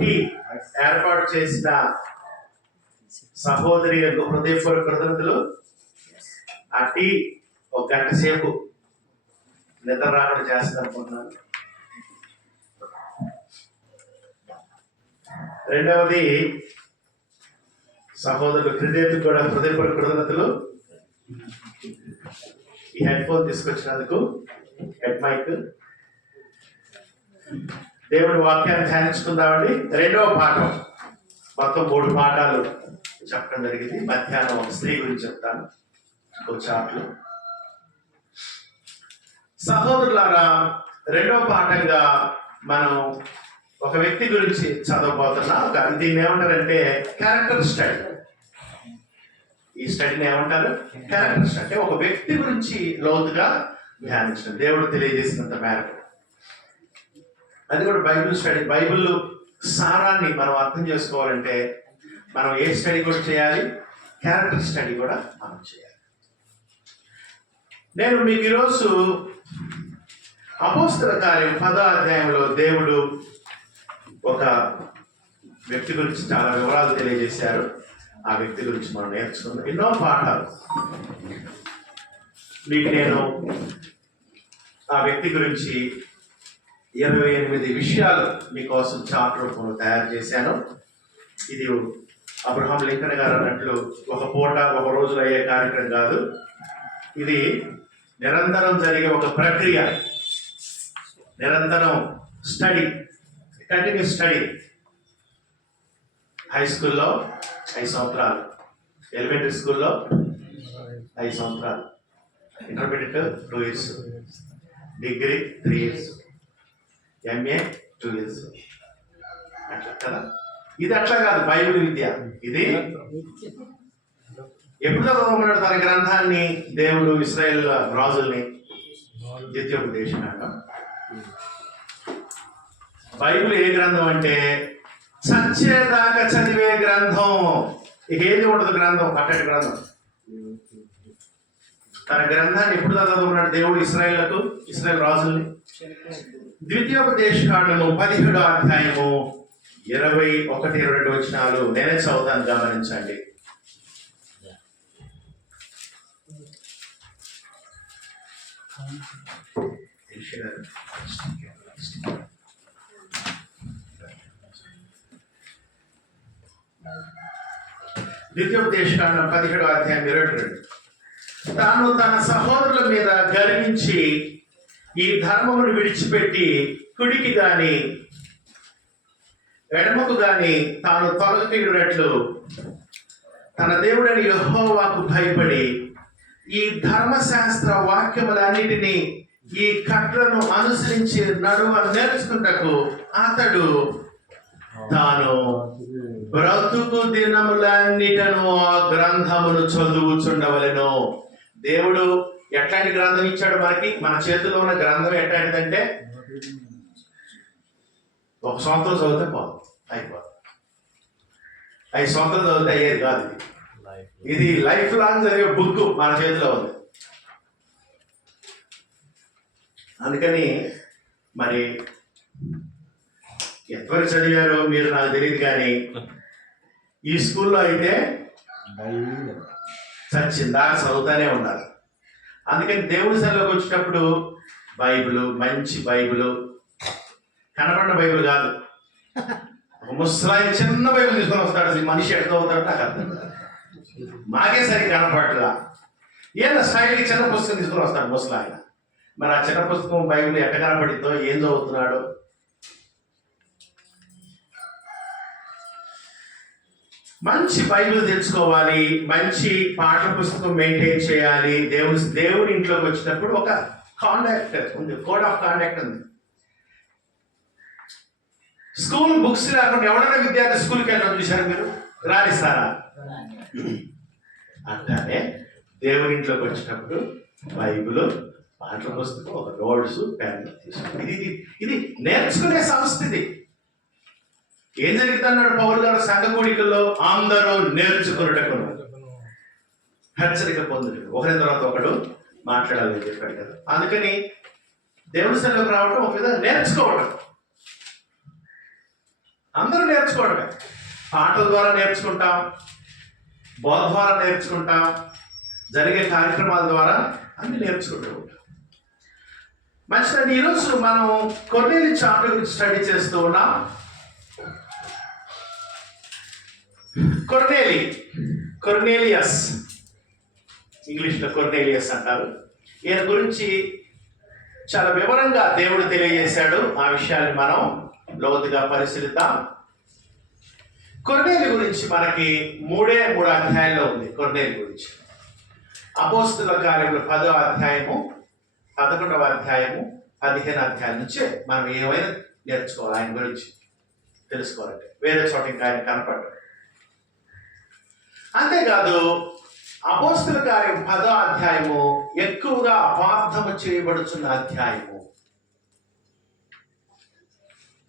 Tea ఏర్పాటు చేసిన సహోదరి యొక్క హృదయపూర్వక కృతజ్ఞతలు. ఆ టీ ఒక గంట సేపు నిద్ర రాకుండా చేస్తుంది అనుకుంటున్నాను. రెండవది సహోదరులు హృదయకు కూడా హృదయపూర్వక కృతజ్ఞతలు. ఈ హెడ్ ఫోన్ తీసుకొచ్చినందుకు, హెడ్ మైక్. దేవుడి వాక్యాన్ని ధ్యానించుకుందామండి. రెండవ పాఠం, మొత్తం 3 పాఠాలు చెప్పడం జరిగింది. మధ్యాహ్నం ఒక స్త్రీ గురించి చెప్తాను, ఒక చాట్లు. సహోదరులారా, రెండవ పాఠంగా మనం ఒక వ్యక్తి గురించి చదవబోతున్నాం. దీన్ని ఏమంటారంటే క్యారెక్టర్ స్టడీ. ఈ స్టడీని ఏమంటారు? Character study. అంటే ఒక వ్యక్తి గురించి లోతుగా ధ్యానించడం, దేవుడు తెలియజేసినంత మేరకు. అది కూడా బైబిల్ స్టడీ. బైబిల్ సారాన్ని మనం అర్థం చేసుకోవాలంటే మనం ఏ స్టడీ కూడా చేయాలి? క్యారెక్టర్ స్టడీ కూడా మనం చేయాలి. నేను మీకు ఈరోజు అపోస్తల కార్యం 10వ అధ్యాయంలో దేవుడు ఒక వ్యక్తి గురించి చాలా వివరాలు తెలియజేశారు. ఆ వ్యక్తి గురించి మనం నేర్చుకుందాం. ఎన్నో పాఠాలు మీకు నేను ఆ వ్యక్తి గురించి 28 విషయాలు మీకోసం చార్ట్ రూపంలో తయారు చేశాను. ఇది అబ్రహాం లింకన్ గారు అన్నట్లు ఒక పూట ఒక రోజులో అయ్యే కార్యక్రమం కాదు. ఇది నిరంతరం జరిగే ఒక ప్రక్రియ, నిరంతరం స్టడీ, కంటిన్యూస్ స్టడీ. హై స్కూల్లో 5 సంవత్సరాలు, ఎలిమెంటరీ స్కూల్లో 5 సంవత్సరాలు, intermediate 2 years, degree 3 years, MA 2 years. అట్లా కదా. ఇది అట్లా కాదు బైబిల్ విద్య. ఇది ఎప్పుడు చదవమన్నాడు తన గ్రంథాన్ని దేవుడు ఇశ్రాయేల్ రాజుల్ని? ద్వితీయోపదేశకాండ. బైబిల్ ఏ గ్రంథం అంటే చచ్చేదాకా చదివే గ్రంథం. ఇక ఏది ఉండదు గ్రంథం, కట్టడి గ్రంథం. తన గ్రంథాన్ని ఎప్పుడు చదవమన్నాడు దేవుడు ఇశ్రాయేల్ రాజుల్ని? ద్వితీయోపదేశకాండము 17వ అధ్యాయము 21-22 వచనాలు నేనే చదువుతాను, గమనించండి. ద్వితీయోపదేశకాండం 17వ అధ్యాయం 22. తాను తన సహోదరుల మీద గర్వించి ఈ ధర్మమును విడిచిపెట్టి కుడికి గాని ఎడమకు గాని తాను తొలగినట్లు తన దేవుడని యెహోవాకు భయపడి ఈ ధర్మశాస్త్ర వాక్యములన్నిటినీ ఈ కట్లను అనుసరించి నడువ నేర్చుకుంటకు అతడు తాను బ్రతుకు దినములన్నిటను ఆ గ్రంథమును చదువుచుండవలెను. దేవుడు ఎట్లాంటి గ్రంథం ఇచ్చాడు మనకి? మన చేతిలో ఉన్న గ్రంథం ఎట్లాంటిదంటే 1 సంవత్సరం చదివితే పోదు, అయిపోదు. 5 సంవత్సరాలు చదివితే అయ్యేది కాదు. ఇది లైఫ్ లాంగ్ చదివే బుక్ మన చేతిలో ఉంది. అందుకని మరి ఎంతవరకు చదివారో మీరు నాకు తెలియదు, కానీ ఈ స్కూల్లో అయితే చచ్చిందాక చదువుతానే ఉండాలి. అందుకని దేవుడి సన్నిధిలోకి వచ్చేటప్పుడు బైబిల్, మంచి బైబిల్, కనపడిన బైబిల్ కాదు. ఒక ముసలాయి చిన్న బైబిల్ తీసుకొని వస్తాడు. మనిషి ఎట్లా అవుతాడు నాకు అర్థం కాదు. మాకే సరిగ్గా కనపడలా. ఏదో స్టైల్కి చిన్న పుస్తకం తీసుకొని వస్తాడు ముసలాయన. మరి ఆ చిన్న పుస్తకం బైబిల్ ఎట్ట కనపడిద్దో, ఏం చదువుతున్నాడు? మంచి బైబిల్ తెచ్చుకోవాలి, మంచి పాఠ్య పుస్తకం మెయింటైన్ చేయాలి. దేవుడి ఇంట్లోకి వచ్చినప్పుడు ఒక కాండాక్ట్ ఉంది, కోడ్ ఆఫ్ కాండాక్ట్ ఉంది. స్కూల్ బుక్స్ లేకుండా ఎవరైనా విద్యార్థి స్కూల్కి వెళ్ళడం చూశారు మీరు? రాణిస్తారా? అట్లానే దేవుడి ఇంట్లోకి వచ్చినప్పుడు బైబిల్, పాఠ్య పుస్తకం, ఒక నోట్స్, పెన్ తీసుకుంది. ఇది నేర్చుకునే సంస్థ. ఇది ఏం జరుగుతున్నాడు? పౌలు గారు సంఘ కూడికల్లో అందరూ నేర్చుకున్నటకు హెచ్చరిక పొందుడు, ఒకరి తర్వాత ఒకడు మాట్లాడాలని చెప్పాడు కదా. అందుకని దేవుడి సన్నిధిలోకి రావడం ఒక విధంగా నేర్చుకోవడం. అందరూ నేర్చుకోవడమే. పాటల ద్వారా నేర్చుకుంటాం, బోధ ద్వారా నేర్చుకుంటాం, జరిగే కార్యక్రమాల ద్వారా అన్ని నేర్చుకుంటూ ఉంటాం. మంచిదండి. ఈరోజు మనం కొర్నేలి చాప్టర్ గురించి స్టడీ చేస్తూ ఉన్నాం. కొర్నేలియస్, ఇంగ్లీష్లో కొర్నేలియస్ అంటారు. ఈయన గురించి చాలా వివరంగా దేవుడు తెలియజేశాడు. ఆ విషయాన్ని మనం లోతుగా పరిశీలిద్దాం. కొర్నేలి గురించి మనకి మూడు అధ్యాయంలో ఉంది. కొర్నేలి గురించి అపోస్తుల కార్యములు 10వ అధ్యాయము, 11వ అధ్యాయము, 15వ అధ్యాయం నుంచే మనం ఏమైనా నేర్చుకోవాలి. ఆయన గురించి తెలుసుకోవాలంటే వేరే చోట ఇంకా ఆయన కనపడ్డాడు. అంతేకాదు అపోస్తుల కార్యం 10వ అధ్యాయము ఎక్కువగా అపార్థము చేయబడుతున్న అధ్యాయము.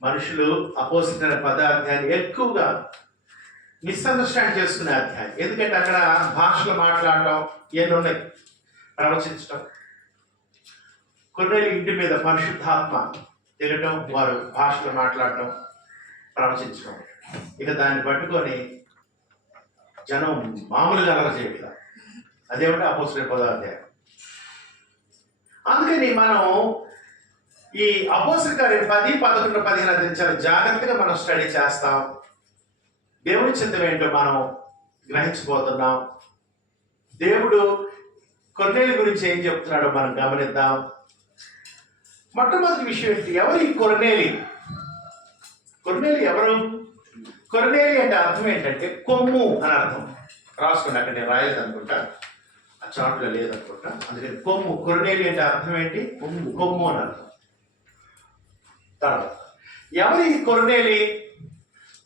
మనుషులు అపోస్తుల 10వ అధ్యాయాన్ని ఎక్కువగా మిస్అండర్స్టాండ్ చేసుకునే అధ్యాయం. ఎందుకంటే అక్కడ భాషలు మాట్లాడటం ఎన్ని ఉన్నాయి, ప్రవచించటం. కొర్నేలి ఇంటి మీద పరిశుద్ధాత్మ తిరగటం, వారు భాషలు మాట్లాడటం, ప్రవచించడం. ఇక దాన్ని పట్టుకొని జనం మామూలుగా అలర చేయట్లా. అదేమిటి అపోస్తుల 10వ అధ్యాయం. అందుకని మనం ఈ అపోస్తుల కార్యం 10, 11, 15 అధ్యాయం చాలా జాగ్రత్తగా మనం స్టడీ చేస్తాం. దేవుని చిత్తం ఏంటో మనం గ్రహించబోతున్నాం. దేవుడు కొర్నేలి గురించి ఏం చెప్తున్నాడో మనం గమనిద్దాం. మొట్టమొదటి విషయం ఏంటి? ఎవరు ఈ కొర్నేలి? కొర్నేలి ఎవరు? కొర్నేలి అంటే అర్థం ఏంటంటే కొమ్ము అని అర్థం. రాసుకోండి, అక్కడ నేను రాయలేదు అనుకుంటా, ఆ చాట్లో లేదనుకుంటా. అందుకని కొమ్ము. కొర్నేలి అంటే అర్థం ఏంటి? కొమ్ము అని అర్థం. తర్వాత ఎవరు ఈ కొర్నేలి?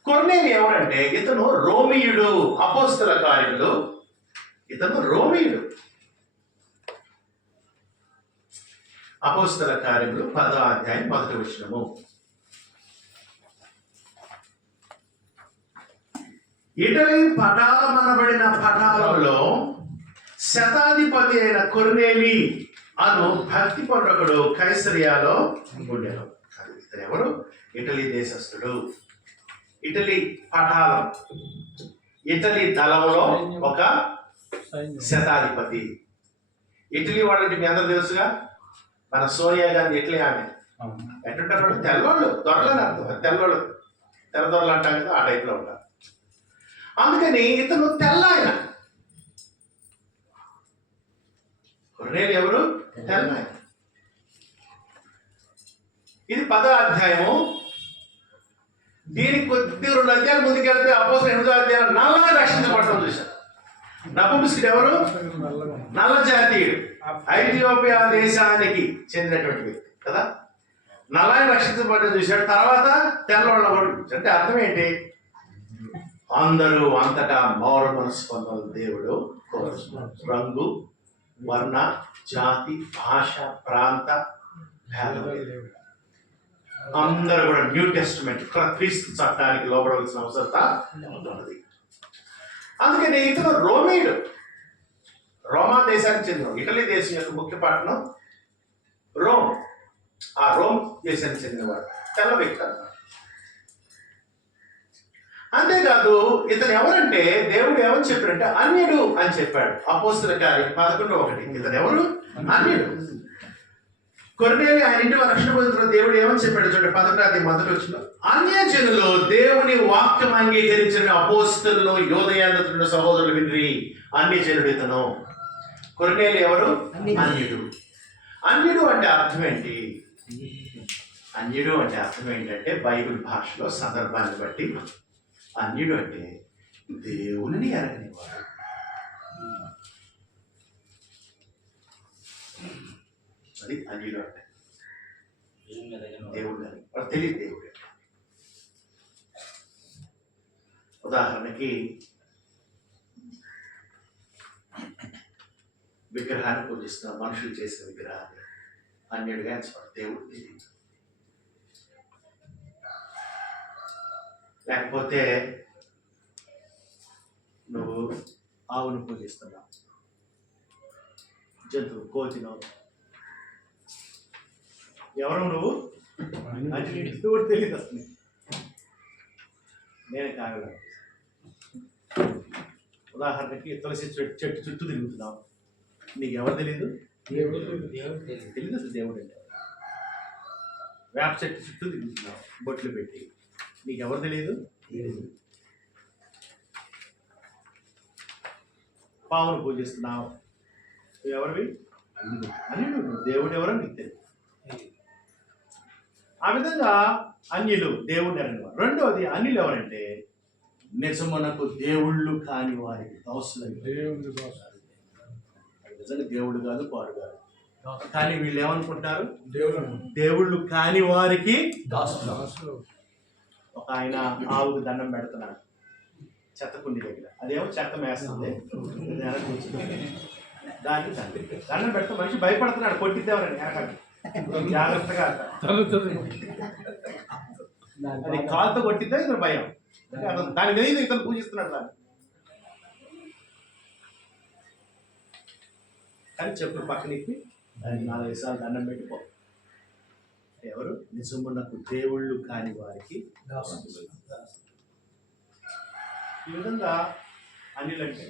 కొర్నేలి ఎవరంటే ఇతను రోమీయుడు. అపోస్తుల కార్యములు ఇతను రోమీయుడు. అపోస్తుల కార్యములు 10వ అధ్యాయం 1వ వచనము. ఇటలీ పటాలమనబడిన పటాలంలో శతాధిపతి అయిన కొర్నేలి అను భక్తి పరుడొకడు కైసరియాలో ఉండెను. ఇతను ఎవరు? ఇటలీ దేశస్థుడు. ఇటలీ పటాలం, ఇటలీ దళంలో ఒక శతాధిపతి. ఇటలీ వాళ్ళకి మీ అందరూ తెలుసుగా, మన సోనియా గాంధీ ఇటలీ ఆమె. ఎట్టుంటారు? తెల్లవాళ్ళు, దొరలని అర్థం. తెల్లవాళ్ళు, తెల్లదొరలు అంటాం కదా, ఆ టైప్లో ఉంటారు. అందుకని ఇతను తెల్ల ఆయన. కొర్నేలి ఎవరు? తెల్ల ఆయన. ఇది 10వ అధ్యాయము. దీనికి కొద్ది 2 అధ్యాయాలు ముందుకెళ్తే అపోస్తుల 8వ అధ్యాయం నల్లగా రక్షించబడటం చూశారు. నపుంసకుడు ఎవరు? నల్ల జాతీయుడు, ఐథియోపియా దేశానికి చెందినటువంటి వ్యక్తి కదా. నల్లని రక్షించబడటం చూశాడు. తర్వాత తెల్లవాళ్ళ కూడా. అంటే అర్థం ఏంటి? అందరూ అంతటా మారు మనసు పొందాలి దేవుడు కోరుచున్నాడు. రంగు, వర్ణ, జాతి, భాష, ప్రాంత భేదం అందరూ కూడా న్యూ టెస్టిమెంట్ క్రీస్తు చట్టానికి లోబడవలసిన అవసరత ఉన్నది. అందుకని ఇతను రోమీయుడు, రోమా దేశానికి చెందిన. ఇటలీ దేశం యొక్క ముఖ్య పట్టణం రోమ్. ఆ రోమ్ దేశానికి చెందినవాడు, తెల్ల వ్యక్తి అన్నమాట. అంతేకాదు ఇతను ఎవరంటే దేవుడు ఏమని చెప్పాడంటే అన్యుడు అని చెప్పాడు. అపోస్తుల కార్యం 11:1. ఇతను ఎవరు? అన్యుడు. కొర్నేలి ఆయన ఇంటిలో రక్షణ పొందుతున్న దేవుడు ఏమని చెప్పాడు చూడండి, 11వ అధ్యాయం 1వ వచనం. అన్యజనులు దేవుని వాక్యం అంగీకరించిన అపోస్తులను యోదయానందుతున్న సహోదరులు విని. అన్యజనుడు ఇతను. కొర్నేలి ఎవరు? అన్యుడు. అన్యుడు అంటే అర్థం ఏంటి? అన్యుడు అంటే అర్థం ఏంటంటే బైబిల్ భాషలో సందర్భాన్ని బట్టి అన్యుడు అంటే దేవుని ఎరగనివాడు. అది అన్యుడు అంటే దేవుడు అని వాడు తెలియదు. దేవుడు ఉదాహరణకి విగ్రహాన్ని పూజిస్తున్న మనుషులు చేసిన విగ్రహాన్ని అన్యుడిగా ఎంచబడు. దేవుడు తెలియదు. లేకపోతే నువ్వు ఆవును పూజిస్తున్నావు, జంతువు కోతినో, ఎవరు నువ్వు? దేవుడు తెలియదు. నేను కాగలను. ఉదాహరణకి తులసి చెట్టు చుట్టూ తిరుగుతున్నావు, నీకు ఎవరు తెలీదు? తెలీదు అసలు దేవుడు అంటే. వేప చెట్టు చుట్టూ తిరుగుతున్నావు బొట్లు పెట్టి, నీకు ఎవరు తెలియదు? పావును పూజిస్తున్నావు, నువ్వు ఎవరివి? అన్యుడు. దేవుడు ఎవరో నీకు తెలియదు. ఆ విధంగా అన్యులు దేవుడిని అడిగినవారు. రెండవది అన్యులు ఎవరంటే నిజమునకు దేవుళ్ళు కాని వారికి దాసులు. నిజంగా దేవుడు కాదు, పాడు కాదు, కానీ వీళ్ళు ఏమనుకుంటారు? దేవుళ్ళు కాని వారికి దాసులు. ఒక ఆయన ఆవుకు దండం పెడుతున్నాడు చెత్త కుండి దగ్గర, అదేమో చెత్త మేస్తుంది, దాన్ని దండం పెడితే మనిషి భయపడుతున్నాడు, కొట్టిద్దామని వెనకాలి జాగ్రత్తగా. అది కాలుతో కొట్టిద్దా ఇతను భయం, దాని మీద ఇతను పూజిస్తున్నాడు దాన్ని. కానీ చెప్పులు పక్కనెక్కి దానికి 4-5 సార్లు దండం పెట్టిపో. ఎవరు? నిజమునకు దేవుళ్ళు కాని వారికి. ఈ విధంగా అన్యులంటే.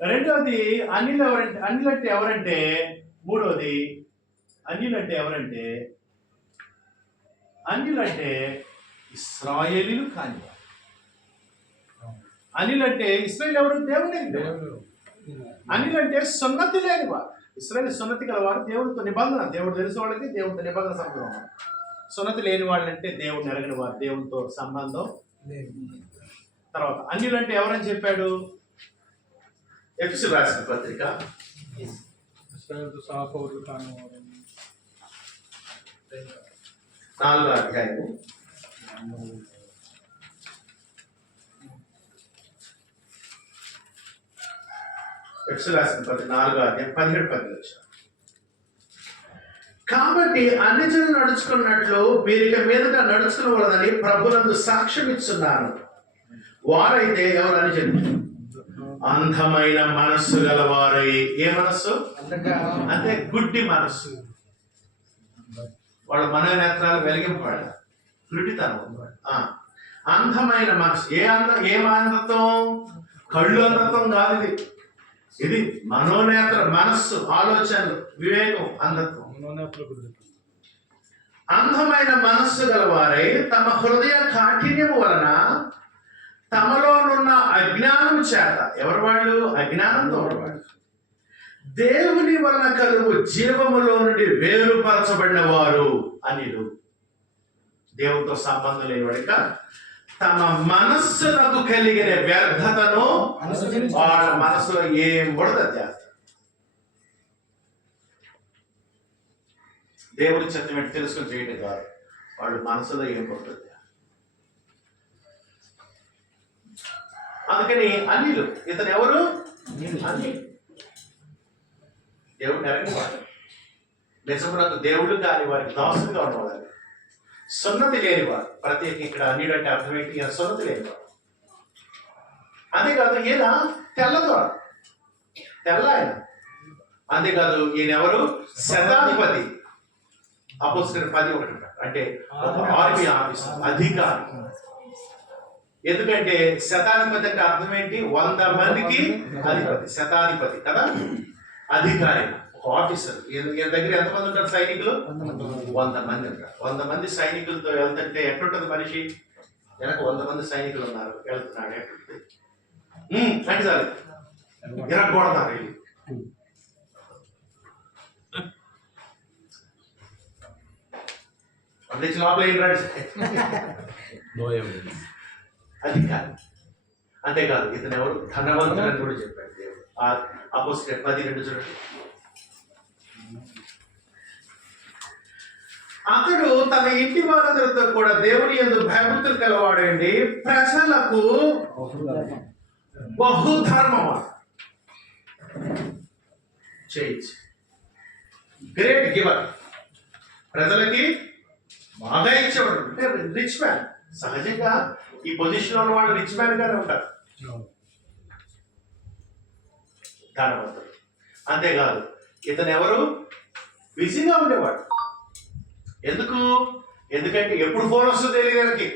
రెండవది అన్యులంటే ఎవరంటే మూడవది అన్యులంటే ఎవరంటే ఇశ్రాయేలీలు కాని వారు. అన్యులంటే ఇశ్రాయేలు ఎవరు? దేవుడే. అన్యులంటే సున్నతి లేని వారు. ఇశ్రాయేలు సున్నతి గలవారు, దేవుడితో నిబంధన, దేవుడు తెలిసిన వాళ్ళకి దేవుడితో నిబంధన సంబంధం. సున్నతి లేని వాళ్ళంటే దేవుడిని ఎరగని వారు, దేవుడితో సంబంధం. తర్వాత అన్యులంటే ఎవరని చెప్పాడు? ఎఫెసీయులకు రాసిన పత్రిక 4వ అధ్యాయము 17-18. కాబట్టి అన్ని జనులు నడుచుకున్నట్లు మీరు ఇక మీదట నడుచుకోవాలని ప్రభునందు సాక్ష్యం ఇస్తున్నాను. వారైతే ఎవరు? అని చెప్పి అందమైన మనస్సు గలవారు. ఏ మనస్సు అంటే? గుడ్డి మనస్సు. వాళ్ళ మనోనేత్రాలు వెలిగింపబడాలి, గుడ్డితనం. అందమైన మనస్సు. ఏం అంధత్వం? కళ్ళు అంధత్వం కాదు ఇది. ఇది మనోనేత్ర, మనస్సు, ఆలోచనలు, వివేకం అంధత్వం. అందమైన మనస్సు గలవారై తమ హృదయ కాఠిన్యము వలన తమలోనున్న అజ్ఞానం చేత, ఎవరు వాళ్ళు? అజ్ఞానంతో వాళ్ళు దేవుని వలన కలుగు జీవములో నుండి వేరుపరచబడిన వారు అనిలు. దేవునితో సంబంధం లేనివాడిక తమ మనస్సులకు కలిగిన వ్యర్థతను వాళ్ళ మనసులో ఏం పడదు చేస్తారు. దేవుడి చిత్తం ఏంటి తెలుసుకొని చేయడం ద్వారా వాళ్ళు మనసులో ఏం పడుతుంది. అందుకని అన్యులు. ఇతను ఎవరు? అన్యులు. దేవుడిని ఎరగని వాడు, నిజమునకు దేవుడు కాని వారికి దాసులుగా ఉన్నవాడు, సున్నతి లేనివాడు. ప్రత్యేక ఇక్కడ అన్యుడు అంటే అర్థం ఏంటి? ఈయన సున్నతి లేనివాడు. అంతేకాదు ఈయన తెల్లదోడ, తెల్ల ఆయన. అంతేకాదు ఈయన ఎవరు? శతాధిపతి. అపోస్తలుల 10:1 అంటే ఆర్మీ ఆఫీసర్, అధికారి. ఎందుకంటే శతాధిపతి అంటే అర్థం ఏంటి? 100 మందికి అధిపతి, శతాధిపతి కదా, అధికారి, ఒక ఆఫీసర్. ఈయన దగ్గర ఎంతమంది ఉంటారు? సైనికులు 100 మంది ఉంటారు. 100 మంది సైనికులతో వెళ్తుంటే ఎట్లుంటది మనిషి? వెనక 100 మంది సైనికులు ఉన్నారు, వెళ్తున్నాడు, ఎట్లుంటుంది? అంటే చాలు ఇరగకూడదారు. లోపల అధికారి. అంతేకాదు ఇతను ఎవరు? ధనవంతులని కూడా చెప్పాడు దేవుడు. అపోస్తలుల 10:2 చూడండి. అతడు తన ఇంటి వారందరితో కూడా దేవుని యందు భయభక్తులు కలవాడండి, ప్రజలకు బహుధర్మం చేయొచ్చు. Great giver. ప్రజలకి బాగా ఇచ్చేవాడు. అంటే రిచ్ మ్యాన్. సహజంగా ఈ పొజిషన్ ఉన్న వాళ్ళు రిచ్ మ్యాన్ గానే ఉంటారు, ధనవంతుడు. అంతేకాదు ఇతను ఎవరు? బిజీగా ఉండేవాడు. ఎందుకంటే ఎప్పుడు ఫోన్ వస్తుందో తెలియడానికి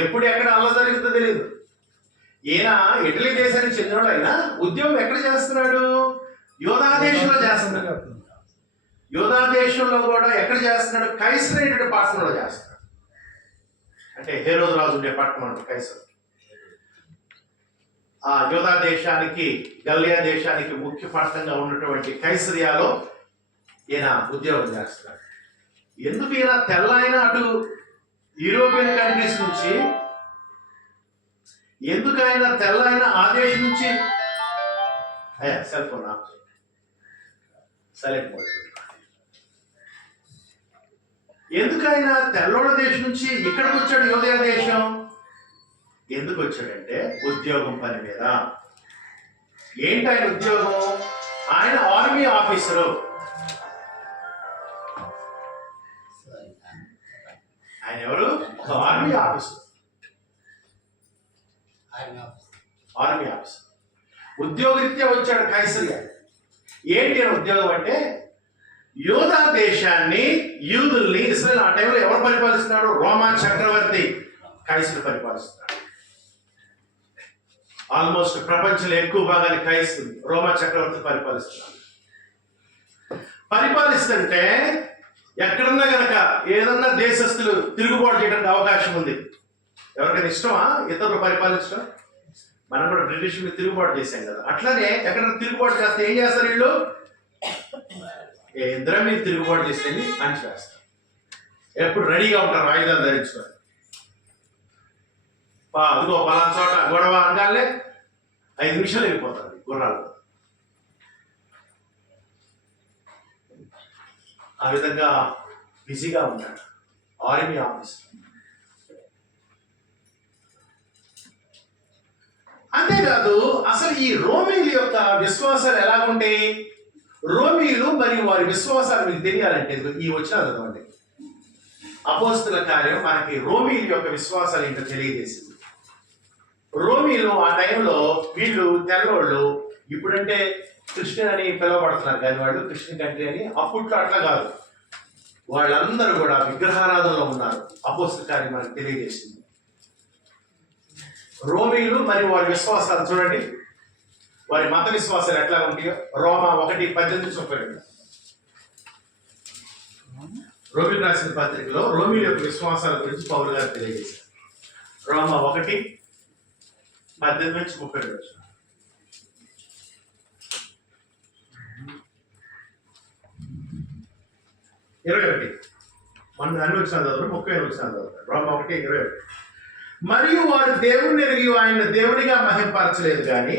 ఎప్పుడు ఎక్కడ అల్ల జరుగుతుందో తెలియదు. ఈయన ఇటలీ దేశానికి చెందినవాడు. అయినా ఉద్యోగం ఎక్కడ చేస్తున్నాడు? యోధా దేశంలో చేస్తున్నాడు. యోధా దేశంలో కూడా ఎక్కడ చేస్తున్నాడు? కైసరేయుడి పట్టణంలో చేస్తున్నాడు. అంటే హేరోదు రాజు ఉండే పట్టణం అంటే కైసర్. ఆ యోధా దేశానికి, గలియా దేశానికి ముఖ్య పట్టణంగా ఉన్నటువంటి కైసరియాలో ఈయన ఉద్యోగం చేస్తున్నాడు. ఎందుకు ఈయన తెల్లైన అటు యూరోపియన్ కంట్రీస్ నుంచి, ఎందుకు ఆయన తెల్లైన ఆ దేశం నుంచి సెల్ ఫోన్ ఆఫ్ చేయండి, సైలెంట్ మోడ్. ఎందుకు ఆయన తెల్లోడ దేశం నుంచి ఇక్కడికి వచ్చాడు? యోధా దేశం ఎందుకు వచ్చాడంటే ఉద్యోగం పని మీద. ఏంటి ఆయన ఉద్యోగం? ఆయన ఆర్మీ ఆఫీసరు. ఆయన ఎవరు? ఒక ఆర్మీ ఆఫీసర్. ఆర్మీ ఆఫీసర్ ఉద్యోగరీత్యా వచ్చాడు కైసరియా. ఏంటి ఉద్యోగం అంటే యోధా దేశాన్ని, యూదుల్ని, ఇస్రాయేల్ ఆ టైంలో ఎవరు పరిపాలిస్తున్నాడు? రోమా చక్రవర్తి కైసరు పరిపాలిస్తున్నాడు. ఆల్మోస్ట్ ప్రపంచంలో ఎక్కువ భాగాన్ని కైసరు, రోమా చక్రవర్తి పరిపాలిస్తున్నాడు. పరిపాలిస్తుంటే ఎక్కడన్నా గనక ఏదన్నా దేశస్తులు తిరుగుబాటు చేయడానికి అవకాశం ఉంది. ఎవరికైనా ఇష్టమా ఇతరులు పరిపాలించడం? మనం కూడా బ్రిటిష్ మీద తిరుగుబాటు చేశాం కదా. అట్లానే ఎక్కడన్నా తిరుగుబాటు చేస్తే ఏం చేస్తారు వీళ్ళు? ఇద్దరం మీద తిరుగుబాటు చేస్తే అణిచివేస్తారు. ఎప్పుడు రెడీగా ఉంటారు ఆయుధాలు ధరించుకొని. అదిగో పలానా చోట గొడవ అనగానే 5 నిమిషాలు వెళ్ళిపోతారు గుర్రాలు. ఆ విధంగా బిజీగా ఉన్నాడు ఆర్మీ ఆఫీసర్. అంతేకాదు అసలు ఈ రోమీల యొక్క విశ్వాసాలు ఎలాగుంటాయి? రోమీలు మరియు వారి విశ్వాసాలు మీకు తెలియాలంటే ఈ వచ్చిన చదవండి. అపోస్తుల కార్యం మనకి రోమీల యొక్క విశ్వాసాలు ఏంటో తెలియజేసింది. రోమీలు ఆ టైంలో వీళ్ళు తెల్లవాళ్ళు, ఇప్పుడంటే క్రిస్టియన్ అని పిలువబడుతున్నారు కానీ వాళ్ళు క్రిస్టియన్ కంట్రీ అని, అప్పట్లో అట్లా కాదు. వాళ్ళందరూ కూడా విగ్రహారాధనలో ఉన్నారు. అపోస్తుల కార్యం మనకు తెలియజేసింది. రోమీలు మరియు వారి విశ్వాసాలు చూడండి, వారి మత విశ్వాసాలు ఎట్లా ఉంటాయో. రోమా 1:18-32 రోమిలు రాసిన పత్రికలో రోమిల యొక్క విశ్వాసాల గురించి పౌలు గారు తెలియజేశారు. రోమా 1:18-32 21 మన అన్ని వచ్చిన చదువు 30 వచ్చిన చదువు. రోమా 1:21 మరియు వారు దేవుణ్ణి ఎరిగి ఆయన దేవునిగా మహింపరచలేదు కానీ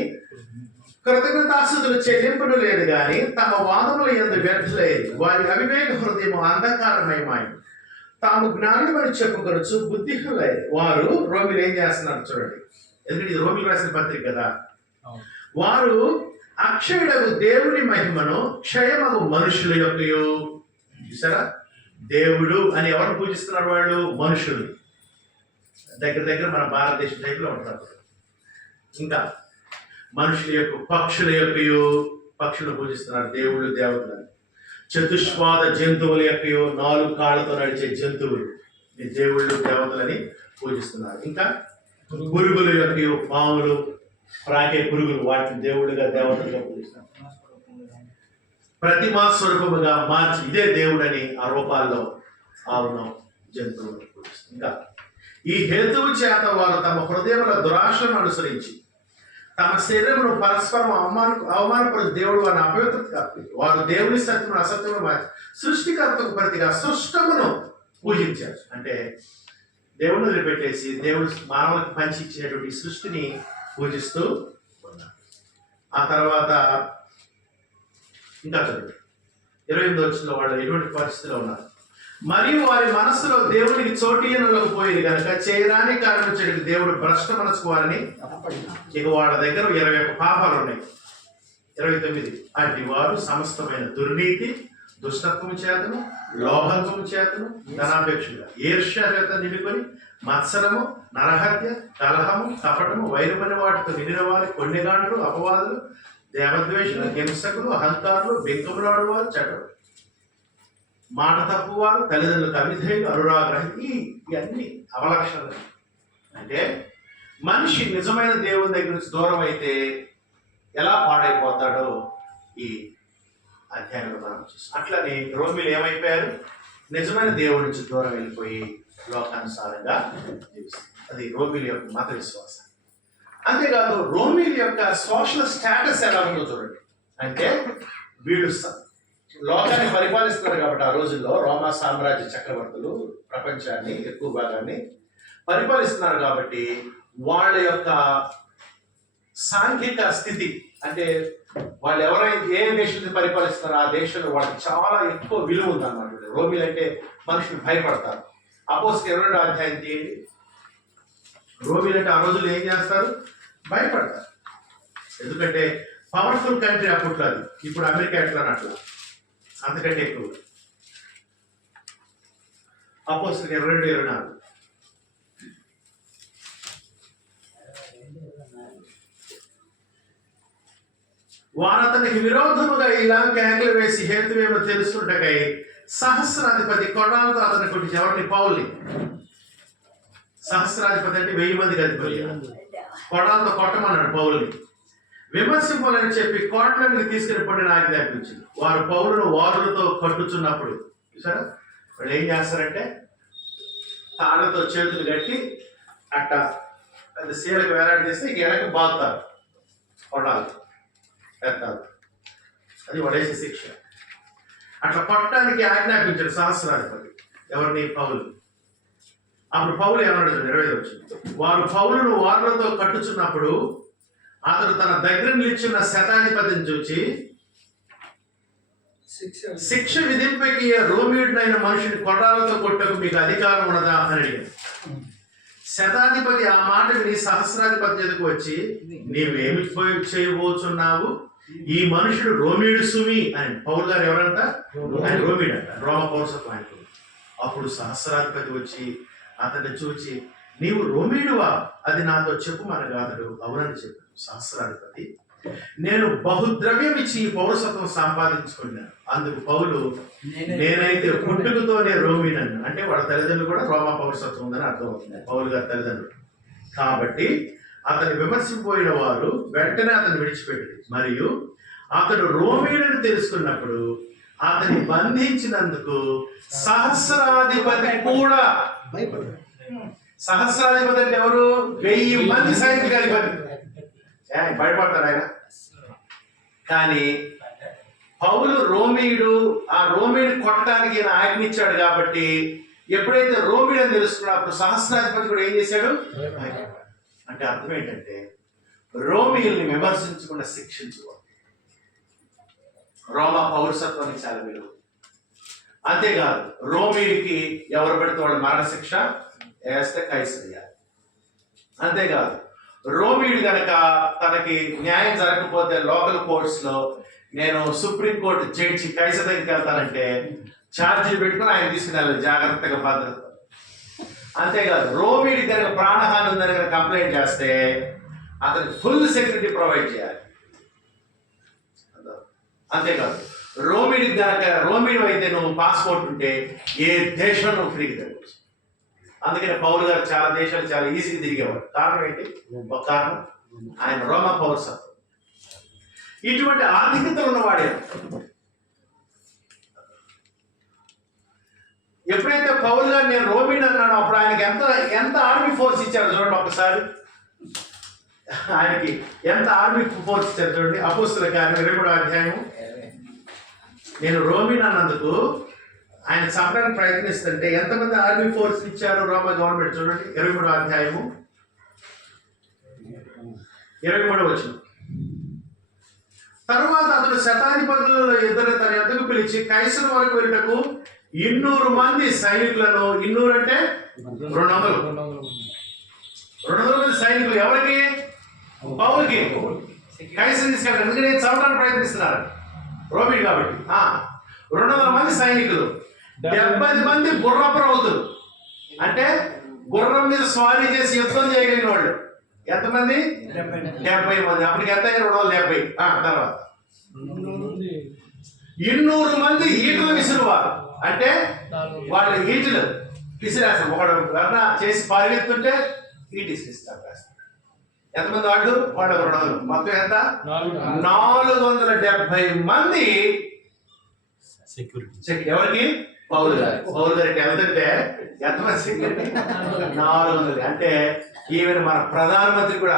కృతజ్ఞతాస్తుతులు చెల్లింపులు లేదు కానీ తమ వాదముల యందు వ్యర్థులయ్యేది. వారి అవివేక హృదయం అంధకారమయమైంది. తాము జ్ఞానమని చెప్పుకొనొచ్చు బుద్ధిహీనులయ్యారు. వారు రోమిలు ఏం చేస్తున్నారు చూడండి, ఎందుకంటే ఇది రోమిలు రాసిన పత్రిక కదా. వారు అక్షయుడగు దేవుని మహిమను క్షయమగు మనుషుల యొక్కయు. చూసారా, దేవుడు అని ఎవరు పూజిస్తున్నారు? వాళ్ళు మనుషులు. దగ్గర మన భారతదేశం టైప్లో ఉంటారు. ఇంకా మనుషుల యొక్క పక్షుల యొక్కయు, పక్షులు పూజిస్తున్నారు దేవుళ్ళు దేవతలని. చతుష్పాద జంతువుల యొక్కయు, 4 కాళ్ళతో నడిచే జంతువులు దేవుళ్ళు దేవతలని పూజిస్తున్నారు. ఇంకా పురుగుల యొక్కయు, పాములు, ప్రాకే పురుగులు, వాటిని దేవుళ్ళుగా దేవతలుగా పూజిస్తున్నారు. ప్రతిమా స్వరూపముగా మార్చి ఇదే దేవుడని ఆ రూపాల్లో ఆవును జంతువులను పూజిస్తారు. ఇంకా ఈ హేతువు చేత వారు తమ హృదయముల దురాశలను అనుసరించి తమ శరీరమును పరస్పరం అవమానపరు దేవుడు వారిని అపవిత్రత. వారు దేవుని సత్యమును అసత్యమును మార్చి సృష్టికర్తకు ప్రతిగా సృష్టమును పూజించారు. అంటే దేవుని వదిలిపెట్టేసి దేవుడు మానవులకు పంచి ఇచ్చినటువంటి సృష్టిని పూజిస్తూ ఉన్నారు. ఆ తర్వాత ఇంకా చదువు 28వ వచనంలో వాళ్ళు ఎటువంటి పరిస్థితిలో ఉన్నారు. మరియు వారి మనస్సులో దేవునికి చోటీయనలకు పోయింది కనుక చేయరాని కారణం చెడు దేవుడు భ్రష్ట మనసు వారిని ఇక వాళ్ళ దగ్గర 21 పాపాలు ఉన్నాయి. 29 అట్టి వారు సమస్తమైన దుర్నీతి, దుష్టత్వము చేతను, లోభత్వము చేతను, ధనాపేక్షగా ఈర్ష్య చేత నిలుకొని మత్సరము, నరహత్య, కలహము, కపటము, వైరమని వాటితో నిండిన వారి కొన్నిగాండ్లు, అపవాదులు, దేవద్వేషులు, హింసకులు, అహంకారులు, బెంకములాడువారు, చెడ్డలు, మాట తప్పువారు, తల్లిదండ్రులకు అవిధేయులు, అనురాగ్రహి, ఇవన్నీ అవలక్షణాలు. అంటే మనిషి నిజమైన దేవుని దగ్గర నుంచి దూరం అయితే ఎలా పాడైపోతాడో ఈ అధ్యాయంలో మనం చూస్తాం. అట్లనే రోమిలు ఏమైపోయారు? నిజమైన దేవుడి నుంచి దూరం వెళ్ళిపోయి లోకానుసారంగా జీవిస్తారు. అది రోమిల యొక్క మత విశ్వాసం. అంతేకాదు రోమిల యొక్క సోషల్ స్టేటస్ ఎలా ఉందో చూడండి. అంటే వీడు లోకాన్ని పరిపాలిస్తున్నారు కాబట్టి ఆ రోజుల్లో రోమా సామ్రాజ్య చక్రవర్తులు ప్రపంచాన్ని ఎక్కువ భాగాన్ని పరిపాలిస్తున్నారు కాబట్టి వాళ్ళ యొక్క సాంఘిక స్థితి అంటే వాళ్ళు ఎవరైతే ఏ దేశాన్ని పరిపాలిస్తున్నారో ఆ దేశంలో వాళ్ళకి చాలా ఎక్కువ విలువ ఉందన్నమాట. రోమిలు అంటే మనుషులు భయపడతారు. అపోస్తలుల 22వ అధ్యాయం తీయండి. రోమిలు అంటే ఆ రోజుల్లో ఏం చేస్తారు? భయపడతారు. ఎందుకంటే పవర్ఫుల్ కంట్రీ అప్పట్లో అది. ఇప్పుడు అమెరికా ఎట్లా అట్లా అంతకంటే ఎక్కువ. అపోస్తలుల 22:24 వారు అతనికి విరోధముగా ఇలాంటి ఆంగ్లు వేసి హేతువేమో తెలుసుకుంటకై సహస్రాధిపతి కొడాలతో అతని కొట్టి ఎవరిని? పౌల్ని. సహస్రాధిపతి అంటే 1000 మందికి అధిపతి. కొడాలతో కొట్టమన్నాడు పౌల్ని. విమర్శింపాలని చెప్పి కోట్లకి తీసుకుని పడిన ఆజ్ఞ అనిపించింది. వారు పౌరులను వారులతో కట్టుచున్నప్పుడు చూసారా వాళ్ళు ఏం చేస్తారంటే తాళ్ళతో చేతులు కట్టి అట్ట అది సీలకు వేలాడి చేస్తే వెనక్కి బాగుతారు కొడాలి ఎత్తాలి. అది వడేసే శిక్ష. అట్లా కొట్టడానికి ఆజ్ఞాపించాడు సహస్రాధిపతి. ఎవరిని? పౌలు. అప్పుడు పౌలు ఏమన్నాడు? 20 వచ్చింది. వారు పౌలును వారులతో కట్టుచున్నప్పుడు అతడు తన దగ్గర నిలిచిన శతాధిపతిని చూచి శిక్ష విధింపకి రోమియుడినైన మనిషిని కొడాలతో కొట్టకు మీకు అధికారం ఉన్నదా అని అడిగాడు. శతాధిపతి ఆ మాట విని సహస్రాధిపతి ఎదుకు వచ్చి నీవేమి చేయబోచున్నావు? ఈ మనుషుడు రోమియుడు సుమి అని. పౌలు గారు ఎవరంట? ఆయన రోమియుడు అంట. రోమ పౌరసత్వం ఆయనకు. అప్పుడు సహస్రాధిపతి వచ్చి అతన్ని చూచి నీవు రోమియుడువా? అది నాతో చెప్పుమనగా అతడు అవునని చెప్పాడు. సహస్రాధిపతి నేను బహుద్రవ్యం ఇచ్చి ఈ పౌరసత్వం సంపాదించుకున్నాను. అందుకు పౌలు నేనైతే పుట్టుకతోనే రోమినన్ను. అంటే వాళ్ళ తల్లిదండ్రులు కూడా రోమా పౌరసత్వం ఉందని అర్థమవుతుంది పౌలు గారి తల్లిదండ్రులు. కాబట్టి అతను విమర్శింపోయిన వారు వెంటనే అతను విడిచిపెట్టి మరియు అతడు రోమియుడని తెలుసుకున్నప్పుడు అతన్ని బంధించినందుకు సహస్రాధిపతి కూడా భయపడ్డాడు. సహస్రాధిపతి అంటే ఎవరు? 1000 మంది సైనికులు అధిపతి. భయపడతాడు ఆయన. కానీ పౌలు రోమియుడు, ఆ రోమియుడు కొట్టడానికి ఈయన ఆజ్ఞించాడు కాబట్టి ఎప్పుడైతే రోమియుడు అని తెలుసుకున్నప్పుడు సహస్రాధిపతి కూడా ఏం చేశాడు? అంటే అర్థం ఏంటంటే రోమియుల్ని విమర్శించకుండా శిక్షించుకోవాలి. రోమా పౌరసత్వానికి చాలా విలువ. అంతేకాదు రోమియుడికి ఎవరు పెడితే వాళ్ళు మరణశిక్ష వేస్తే కైసరియాలి. అంతేకాదు రోమియుడు కనుక తనకి న్యాయం జరగకపోతే లోకల్ కోర్ట్స్ లో నేను సుప్రీం కోర్టు జడ్జి కైసర్ దగ్గరికి వెళ్తానంటే ఛార్జీలు పెట్టుకుని ఆయన తీసుకుని వెళ్ళాలి జాగ్రత్తగా భద్రత. అంతేకాదు రోమియుడికి కనుక ప్రాణహాని ఉందని కనుక కంప్లైంట్ చేస్తే అతనికి ఫుల్ సెక్యూరిటీ ప్రొవైడ్ చేయాలి. అంతేకాదు రోమియుడికి కనుక రోమియుడు అయితే నువ్వు పాస్పోర్ట్ ఉంటే ఏ దేశంలో నువ్వు ఫ్రీగా తిరగవచ్చు. అందుకని పౌలు గారు చాలా దేశాలు చాలా ఈజీగా తిరిగేవాడు. కారణం ఏంటి? ఒక కారణం ఆయన రోమా పౌరసత్వం. ఇటువంటి ఆర్థికతలు ఉన్నవాడే. ఎప్పుడైతే పౌలు గారు నేను రోమిన్ అన్నాను అప్పుడు ఆయనకి ఎంత ఆర్మీ ఫోర్స్ ఇచ్చారు చూడండి ఒకసారి. ఆయనకి ఎంత ఆర్మీ ఫోర్స్ ఇచ్చారు చూడండి. అపోస్తలుల కార్యం 23వ అధ్యాయం. నేను రోమిన్ అన్నందుకు ఆయన చంపడానికి ప్రయత్నిస్తుంటే ఎంతమంది ఆర్మీ ఫోర్స్ ఇచ్చారు రోమా గవర్నమెంట్ చూడండి. 23వ అధ్యాయము 23వ వచనం. తరువాత అతడు శతాధిపతులలో ఇద్దరు తన యొద్దకు పిలిచి కైసరు వరకు వెళ్ళటకు 200 మంది సైనికులను, 200 అంటే 200 మంది సైనికులు ఎవరికి? పౌలుకి. కైసరు తీసుకెళ్ళారు. ఎందుకంటే చంపడానికి ప్రయత్నిస్తున్నారు రోమిన్ కాబట్టి. 200 మంది సైనికులు, 70 మంది గుర్రపు రౌతులు అంటే గుర్రం మీద స్వారీ చేసి యుద్ధం చేయగలిగిన వాళ్ళు. ఎంతమంది? 70 మంది. అప్పటికి ఎంత? 270. తర్వాత 200 మంది ఈటలు విసురువారు. అంటే వాళ్ళు ఈటలు విసిరేస్తారు. ఒకడు రన్న చేసి పరిగెత్తుంటే ఈటీసీ రాస్తారు. ఎంతమంది వాళ్ళు 200 మొత్తం ఎంత 470 మంది సెక్యూరిటీ. ఎవరికి? పౌలు గారికి వెళ్తుంటే ఎంతమంది సెక్యూరిటీ? 400. అంటే ఈవెన్ మన ప్రధానమంత్రి కూడా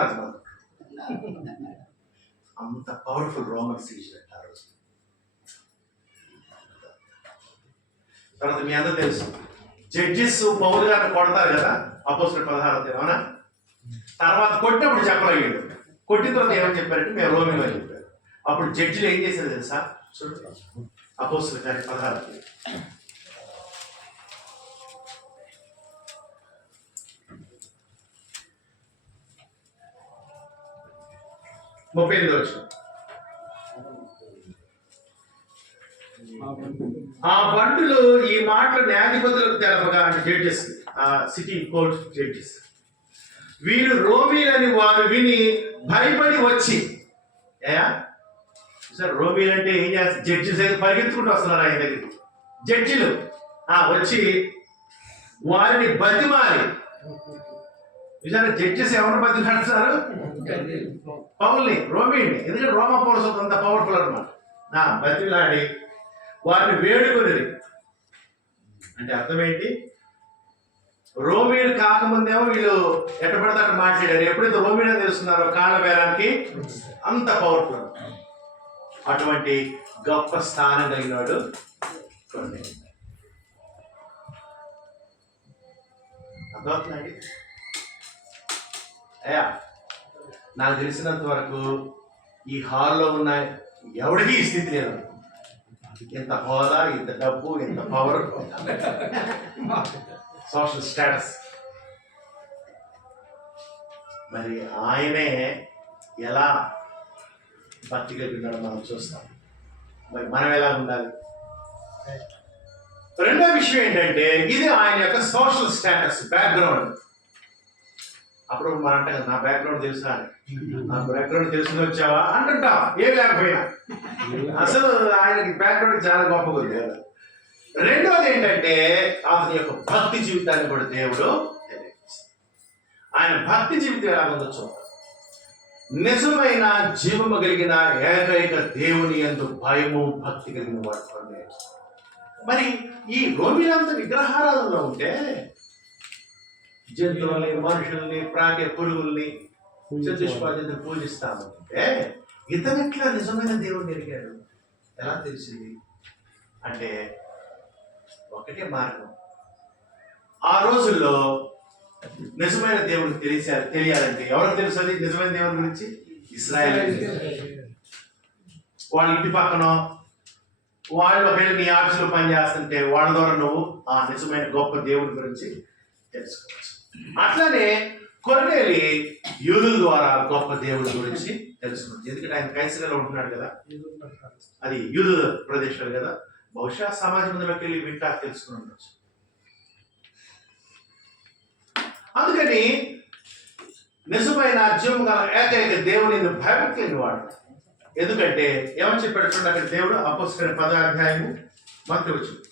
అంత పవర్ఫుల్ రోమన్ సిరీస్ అంటారు. తర్వాత మీ అందరూ తెలుసు జడ్జిస్ పౌలు గారిని కొడతారు కదా అపోస్తలుల 16 అవునా? తర్వాత కొట్టినప్పుడు చెప్పలేడు. కొట్టిన తర్వాత ఏమని చెప్పారంటే మేము రోమిలో అని చెప్పారు. అప్పుడు జడ్జిలు ఏం చేశారు తెలుసా? చూడండి అపోస్తలుల కార్యం 16 38 వచ్చిన. ఆ బంటులు ఈ మాటలు న్యాయాధిపతులకు తెలపగా, అంటే జడ్జెస్, ఆ సిటీ కోర్ట్ జడ్జెస్, వీరు రోమీలని వారు విని భయపడి వచ్చి, సార్ రోమీలు అంటే ఏం చేస్తారు? జడ్జిస్ అయితే పరిగెత్తుకుంటూ వస్తున్నారు ఆయన దగ్గరికి. జడ్జిలు వచ్చి వారిని బతిమాలి. నిజంగా జడ్జెస్ ఎవరిని బతిమాడుతున్నారు? పౌల్ని, రోమీని. ఎందుకంటే రోమా పౌరస్ అంత పవర్ఫుల్ అనమాట. బతిలాడి వారిని వేడుకొని, అంటే అర్థం ఏంటి? రోమీలు కాకముందేమో వీళ్ళు ఎట్ట పడితే అక్కడ మాట్లాడారు. ఎప్పుడైతే రోమీలు అని తెలుస్తున్నారో కాళ్ళ బేరానికి అంత పవర్ఫుల్. అటువంటి గొప్ప స్థానం కలిగినాడు కొర్నేలి. అర్థమవుతుందండి? అయ్యా నాకు తెలిసినంత వరకు ఈ హాల్లో ఉన్న ఎవడికి ఈ స్థితి లేదు. ఇంత హోదా, ఇంత డబ్బు, ఇంత పవర్, సోషల్ స్టేటస్. మరి ఆయనే ఎలా భక్తి కలిగి ఉన్నాడో మనం చూస్తాం. మరి మనం ఎలా ఉండాలి? రెండో విషయం ఏంటంటే ఇది ఆయన యొక్క సోషల్ స్టేటస్, బ్యాక్గ్రౌండ్. అప్పుడు మనం అంటే నా బ్యాక్గ్రౌండ్ తెలుసా అని, నా బ్యాక్గ్రౌండ్ తెలుసుకుని వచ్చావా అంటుంటా, ఏం లేకపోయినా. అసలు ఆయనకి బ్యాక్గ్రౌండ్ చాలా గొప్పగా ఉంది. రెండోది ఏంటంటే అతని యొక్క భక్తి జీవితాన్ని కూడా దేవుడు ఆయన భక్తి జీవితం ఎలా ఉందో చూద్దాం. నిజమైన జీవము కలిగిన ఏకైక దేవుని యందు భయము భక్తి కలిగిన వాడు. మరి ఈ రోమిలంతా విగ్రహారాధనలో ఉంటే జంతువుల్ని, మనుషుల్ని, ప్రాగే పురుగుల్ని, చతుష్పాదుల్ని పూజిస్తామంటే ఇతనిట్లా నిజమైన దేవుడిని ఎరిగాడు. ఎలా తెలిసింది అంటే ఒకటే మార్గం. ఆ రోజుల్లో నిజమైన దేవుడికి తెలియాలంటే ఎవరికి తెలుసు? అది నిజమైన దేవుని గురించి ఇశ్రాయేలు. వాళ్ళ ఇంటి పక్కన వాళ్ళు ఒకవేళ నీ ఆఫీసులో పనిచేస్తుంటే వాళ్ళ ద్వారా నువ్వు ఆ నిజమైన గొప్ప దేవుడి గురించి తెలుసుకోవచ్చు. అట్లానే కొర్నేలి యూదుల ద్వారా గొప్ప దేవుడి గురించి తెలుసుకుంది. ఎందుకంటే ఆయన కైసరలో ఉంటున్నాడు కదా, అది యూదు ప్రదేశాలు కదా, బహుశా సమాజ మందిలోకి వెళ్ళి వింటా తెలుసుకుని ఉండొచ్చు. అందుకని నిజమైన జీవం గల ఏకైక దేవుని భయభక్తి వాడు. ఎందుకంటే ఏమని చెప్పాడు చూడండి అక్కడ దేవుడు, అపోస్తలుల 10వ అధ్యాయము మొదటి వచనం.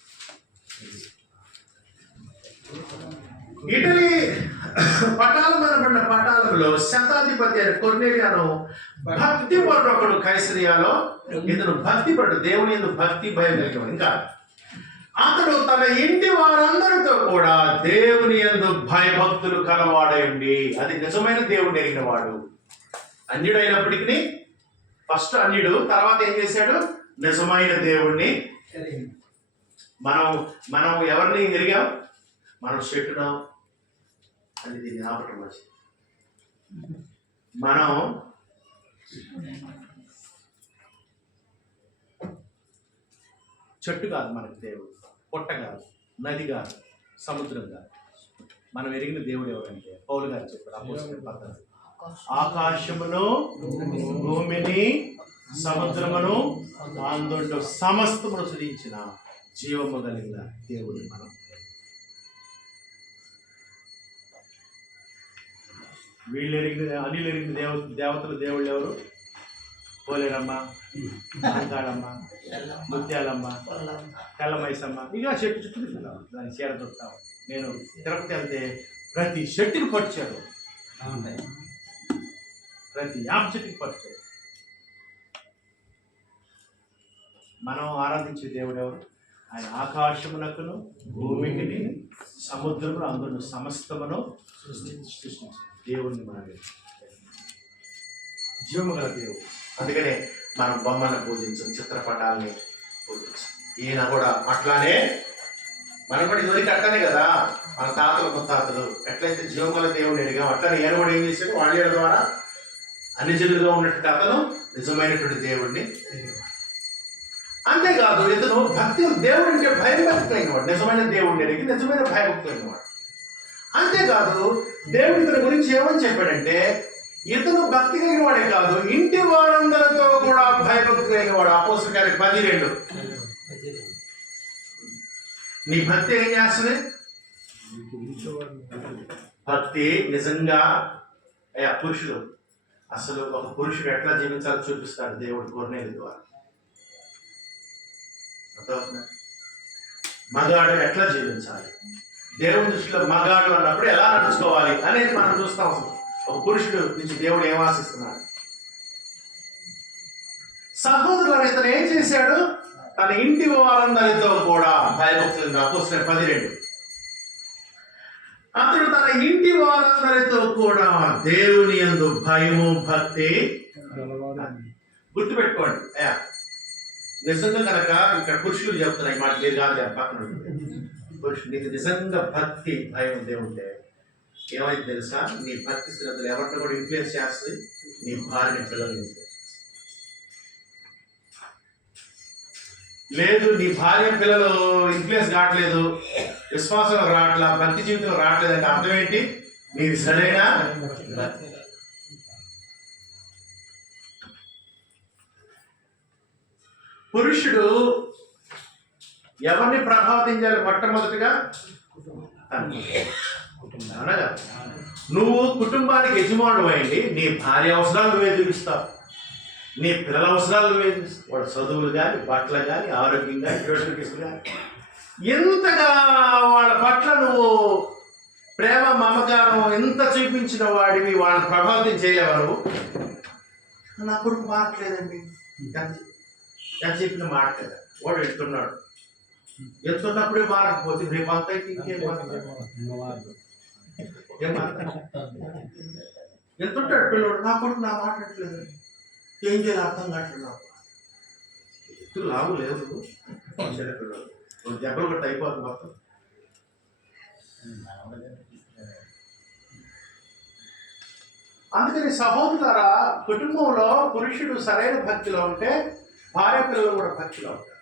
ఇటలీ పటాలమనబడిన పటాలంలో శతాధిపతి అయిన కొర్నేలియాను భక్తి పరుడు కైసరియాలో, ఇతను భక్తి పరుడు, దేవుని యందు భక్తి భయం కలిగిన. ఇంకా అతడు తన ఇంటి వారందరితో కూడా దేవుని యందు భయభక్తులు కలవాడండి. అది నిజమైన దేవుడిని ఎరిగిన వాడు. అన్యుడైనప్పటికీ ఫస్ట్ అన్యుడు, తర్వాత ఏం చేశాడు? నిజమైన దేవుణ్ణి. మనం ఎవరిని ఎరిగాం? మనం చెట్టునాం అని దీన్ని ఆపటం వచ్చి మనం చెట్టు కాదు మనకు దేవుడు, పొట్ట కాదు, నది కాదు, సముద్రం కాదు. మనం ఎరిగిన దేవుడు ఎవరంటే పౌలు గారు చెప్పారు అపోస్తలుల 10. ఆకాశమును, భూమిని, సముద్రమును, అందులో సమస్తమును సృజించిన జీవము కలిగిన దేవుడు మనం. వీళ్ళు ఎరిగిన అనిలు ఎరిగిన దేవతలు దేవుళ్ళు ఎవరు? పోలేరమ్మ, అంకాళమ్మ, ముత్యాలమ్మ, తెల్లమైసమ్మ, ఇక చెట్టు చుట్టూ దాన్ని చీర చుట్టాము. నేను తిరుపతి వెళ్తే ప్రతి చెట్టుని పట్టాడు. ప్రతి జ్ఞాపశక్తికి పట్టుకోవాలి. మనం ఆరాధించే దేవుడు ఎవరు? ఆయన ఆకాశమునకును భూమికి సముద్రమును అందును సమస్తమును సృష్టించారు దేవుణ్ణి. మన జీవము గల దేవుడు. అందుకనే మనం బొమ్మను పూజించం, చిత్రపటాలని పూజించం. ఈయన కూడా అట్లానే మనం కూడా ఇదివరకు అట్లనే కదా, మన తాతలు ముత్తాతలు ఎట్లయితే జీవముల దేవుడిని అడిగాం, అట్లనే ఈయన కూడా ఏం చేశాడు? వాళ్ళ ద్వారా అన్ని జనులుగా ఉన్నటువంటి అతను నిజమైనటువంటి దేవుడిని ఎరిగాడు. అంతేకాదు ఇతను భక్తి, దేవుడు అంటే భయభక్తులైన వాడు, నిజమైన దేవుడిని ఎరిగి నిజమైన భయభక్తులైన వాడు. అంతేకాదు దేవుడు ఇతని గురించి ఏమని చెప్పాడంటే, ఇతను భక్తి కలిగిన వాడే కాదు, ఇంటి వారందరితో కూడా భయభక్తులైన వాడు. అపోస్తలుల కార్యం 10:2. నీ భక్తి ఏం చేస్తుంది? భక్తి నిజంగా పురుషుడు, అసలు ఒక పురుషుడు ఎట్లా జీవించాలో చూపిస్తాడు దేవుడు కొర్నేలి ద్వారా. మగాడు ఎట్లా జీవించాలి, దేవుని దృష్టిలో మగాడు అన్నప్పుడు ఎలా నడుచుకోవాలి అనేది మనం చూస్తాం. ఒక పురుషుడు నుంచి దేవుడు ఏం ఆశిస్తున్నాడు? సహోదరుడు ఇతను ఏం చేశాడు? తన ఇంటి వారందరితో కూడా భయభక్తులు. అపోస్తలుల 10:2. అతడు తన ఇంటి వారందరితో కూడా దేవుని యందు భయము భక్తి. గుర్తుపెట్టుకోండి, నిజంగా కనుక ఇక్కడ పురుషులు చెప్తున్నాయి మాట, మీరు కాదు పక్కన పురుషుడు. నీకు నిజంగా భక్తి భయం దేవుంటే ఏమైంది తెలుసా? నీ భక్తి శ్రద్ధలు ఎవరిని కూడా ఇన్ఫ్లుయెన్స్ చేస్తుంది, నీ భార్యని పిల్లల్ని ఇన్ఫ్లుయెన్స్. లేదు, నీ భార్య పిల్లలు ఇన్ఫ్లుయెన్స్ కావట్లేదు, విశ్వాసం రావట్లా, భక్తి జీవితం రావట్లేదు అంటే అర్థం ఏంటి? నీది సరైన పురుషుడు ఎవరిని ప్రభావితం చేయాలి? మొట్టమొదటిగా అనగా నువ్వు కుటుంబానికి యజమానుడు అయ్యండి, నీ భార్య అవసరాలు నువ్వే తీరుస్తావు, నీ పిల్లల అవసరాలు నువ్వే తీరుస్తావు. వాడు చదువులు కానీ, బట్టలు కానీ, ఆరోగ్యం కానీ, ట్యూషన్ ఫీజులు కానీ, ఎంతగా వాళ్ళ పట్ల నువ్వు ప్రేమ మమకారం ఎంత చూపించిన వాడివి, వాళ్ళని ప్రభావితం చేయలేవా నువ్వు? నా కొడుకు మారట్లేదండి, ఎంత చెప్పిన మాట కదా, వాడు ఎడుతున్నాడు, ఎత్తున్నప్పుడే మారకపోతే రేపు అంత అయితే ఇంకేం ఎంతుంటాడు పిల్లడు? నా కొడుకు నా మాట్లాడట్లేదు, ఏం చేయాలి అర్థం కావట్లేదు. ఎత్తు లాభం లేదు, పిల్లడు దెబ్బలు కొట్టి అయిపోతుంది మొత్తం. అందుకని సహోదరులారా, కుటుంబంలో పురుషుడు సరైన భక్తిలో ఉంటే భార్య పిల్లలు కూడా భక్తిలో ఉంటారు.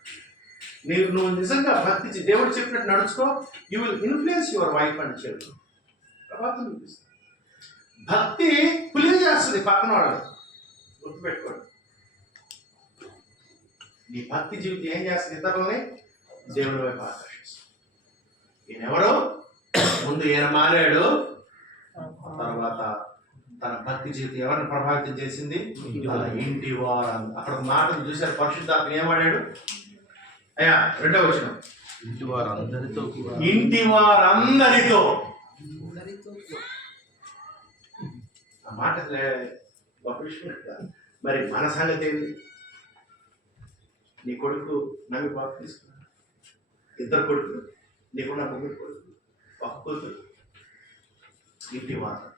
నువ్వు నిజంగా భక్తి దేవుడు చెప్పినట్టు నడుచుకో, you will influence your wife and children. తర్వాత భక్తి పులియ చేస్తుంది పక్కన వాళ్ళని. గుర్తుపెట్టుకోండి, నీ భక్తి జీవితం ఏం చేస్తుంది? ఇతరులని దేవుడి వైపు ఆకర్షిస్తుంది. ఈయన ఎవరు? ముందు ఈయన మారాడు, తర్వాత తన భక్తి జీవితం ఎవరిని ప్రభావితం చేసింది? తన ఇంటి వారు. అక్కడ మాటలు చూశారు, పరిశుద్ధాత్మ ఏమాడాడు? అయ్యా 2వ వచనం, ఇంటి వారందరితో. ఆ మాట గొప్ప విషయం కాదు. మరి మన సంగతి ఏంటి? నీ కొడుకు నమ్మి బాబు తీసుకున్నాడు, 2 కొడుకులు, నీకున్న 3 కొడుకులు, 1 కూతురు, ఇంటి వారు.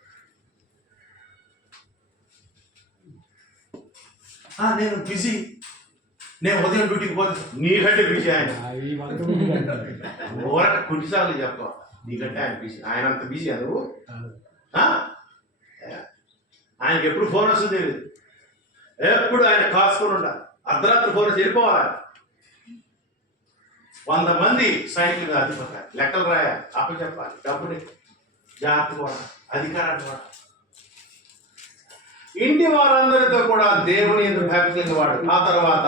నేను బిజీ, నేను ఉదయం డ్యూటీకి పోతే నీకంటే బిజీ ఆయన. ఓరక కుటిసార్లు చెప్ప, నీకంటే ఆయన బిజీ. ఆయన అంత బిజీ నువ్వు? ఆయనకి ఎప్పుడు ఫోన్ వస్తుంది తెలియదు, ఎప్పుడు ఆయన కాసుకొని ఉండాలి. అర్ధరాత్రి ఫోన్ వెళ్ళిపోవాలి. 100 మంది సైనికులు అధిపతారు, లెక్కలు రాయాలి, అప్పచెప్పాలి, డబ్బుని జాగ్రత్తగా అధికారాన్ని వాడాలి. ఇంటి వారందరితో కూడా దేవుని ఎందుకు భక్తి వాడు. ఆ తర్వాత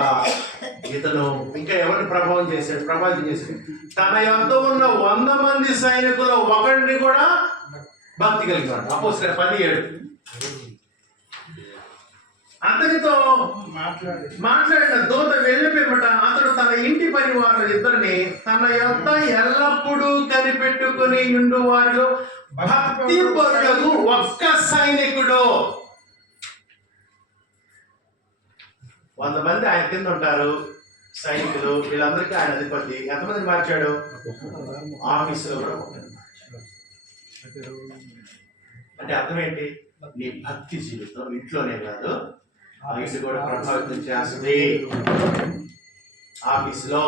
ఇతను ఇంకా ఎవరిని ప్రభావితం చేశాడు? తన యొద్ద ఉన్న 100 మంది సైనికులు ఒకరిని కూడా భక్తి కలిగినాడు. అపోస్తలుల 10:7. అతనితో మాట్లాడిన దూత వెళ్ళిపోయిమట అతడు తన ఇంటి పని వారు ఇద్దరిని తన యొక్క ఎల్లప్పుడూ కనిపెట్టుకుని ఉండు వారిలో భక్తి పరులకు ఒక్క సైనికుడు. 100 మంది ఆయన కింద ఉంటారు సైనికులు, వీళ్ళందరికీ ఆయన అధిపతి. ఎంతమందిని మార్చాడు? ఆఫీసులో కూడా అంటే అర్థం ఏంటి? నీ భక్తి జీవితం ఇంట్లోనే కాదు, ఆఫీసు కూడా ప్రభావితం చేస్తుంది. ఆఫీసులో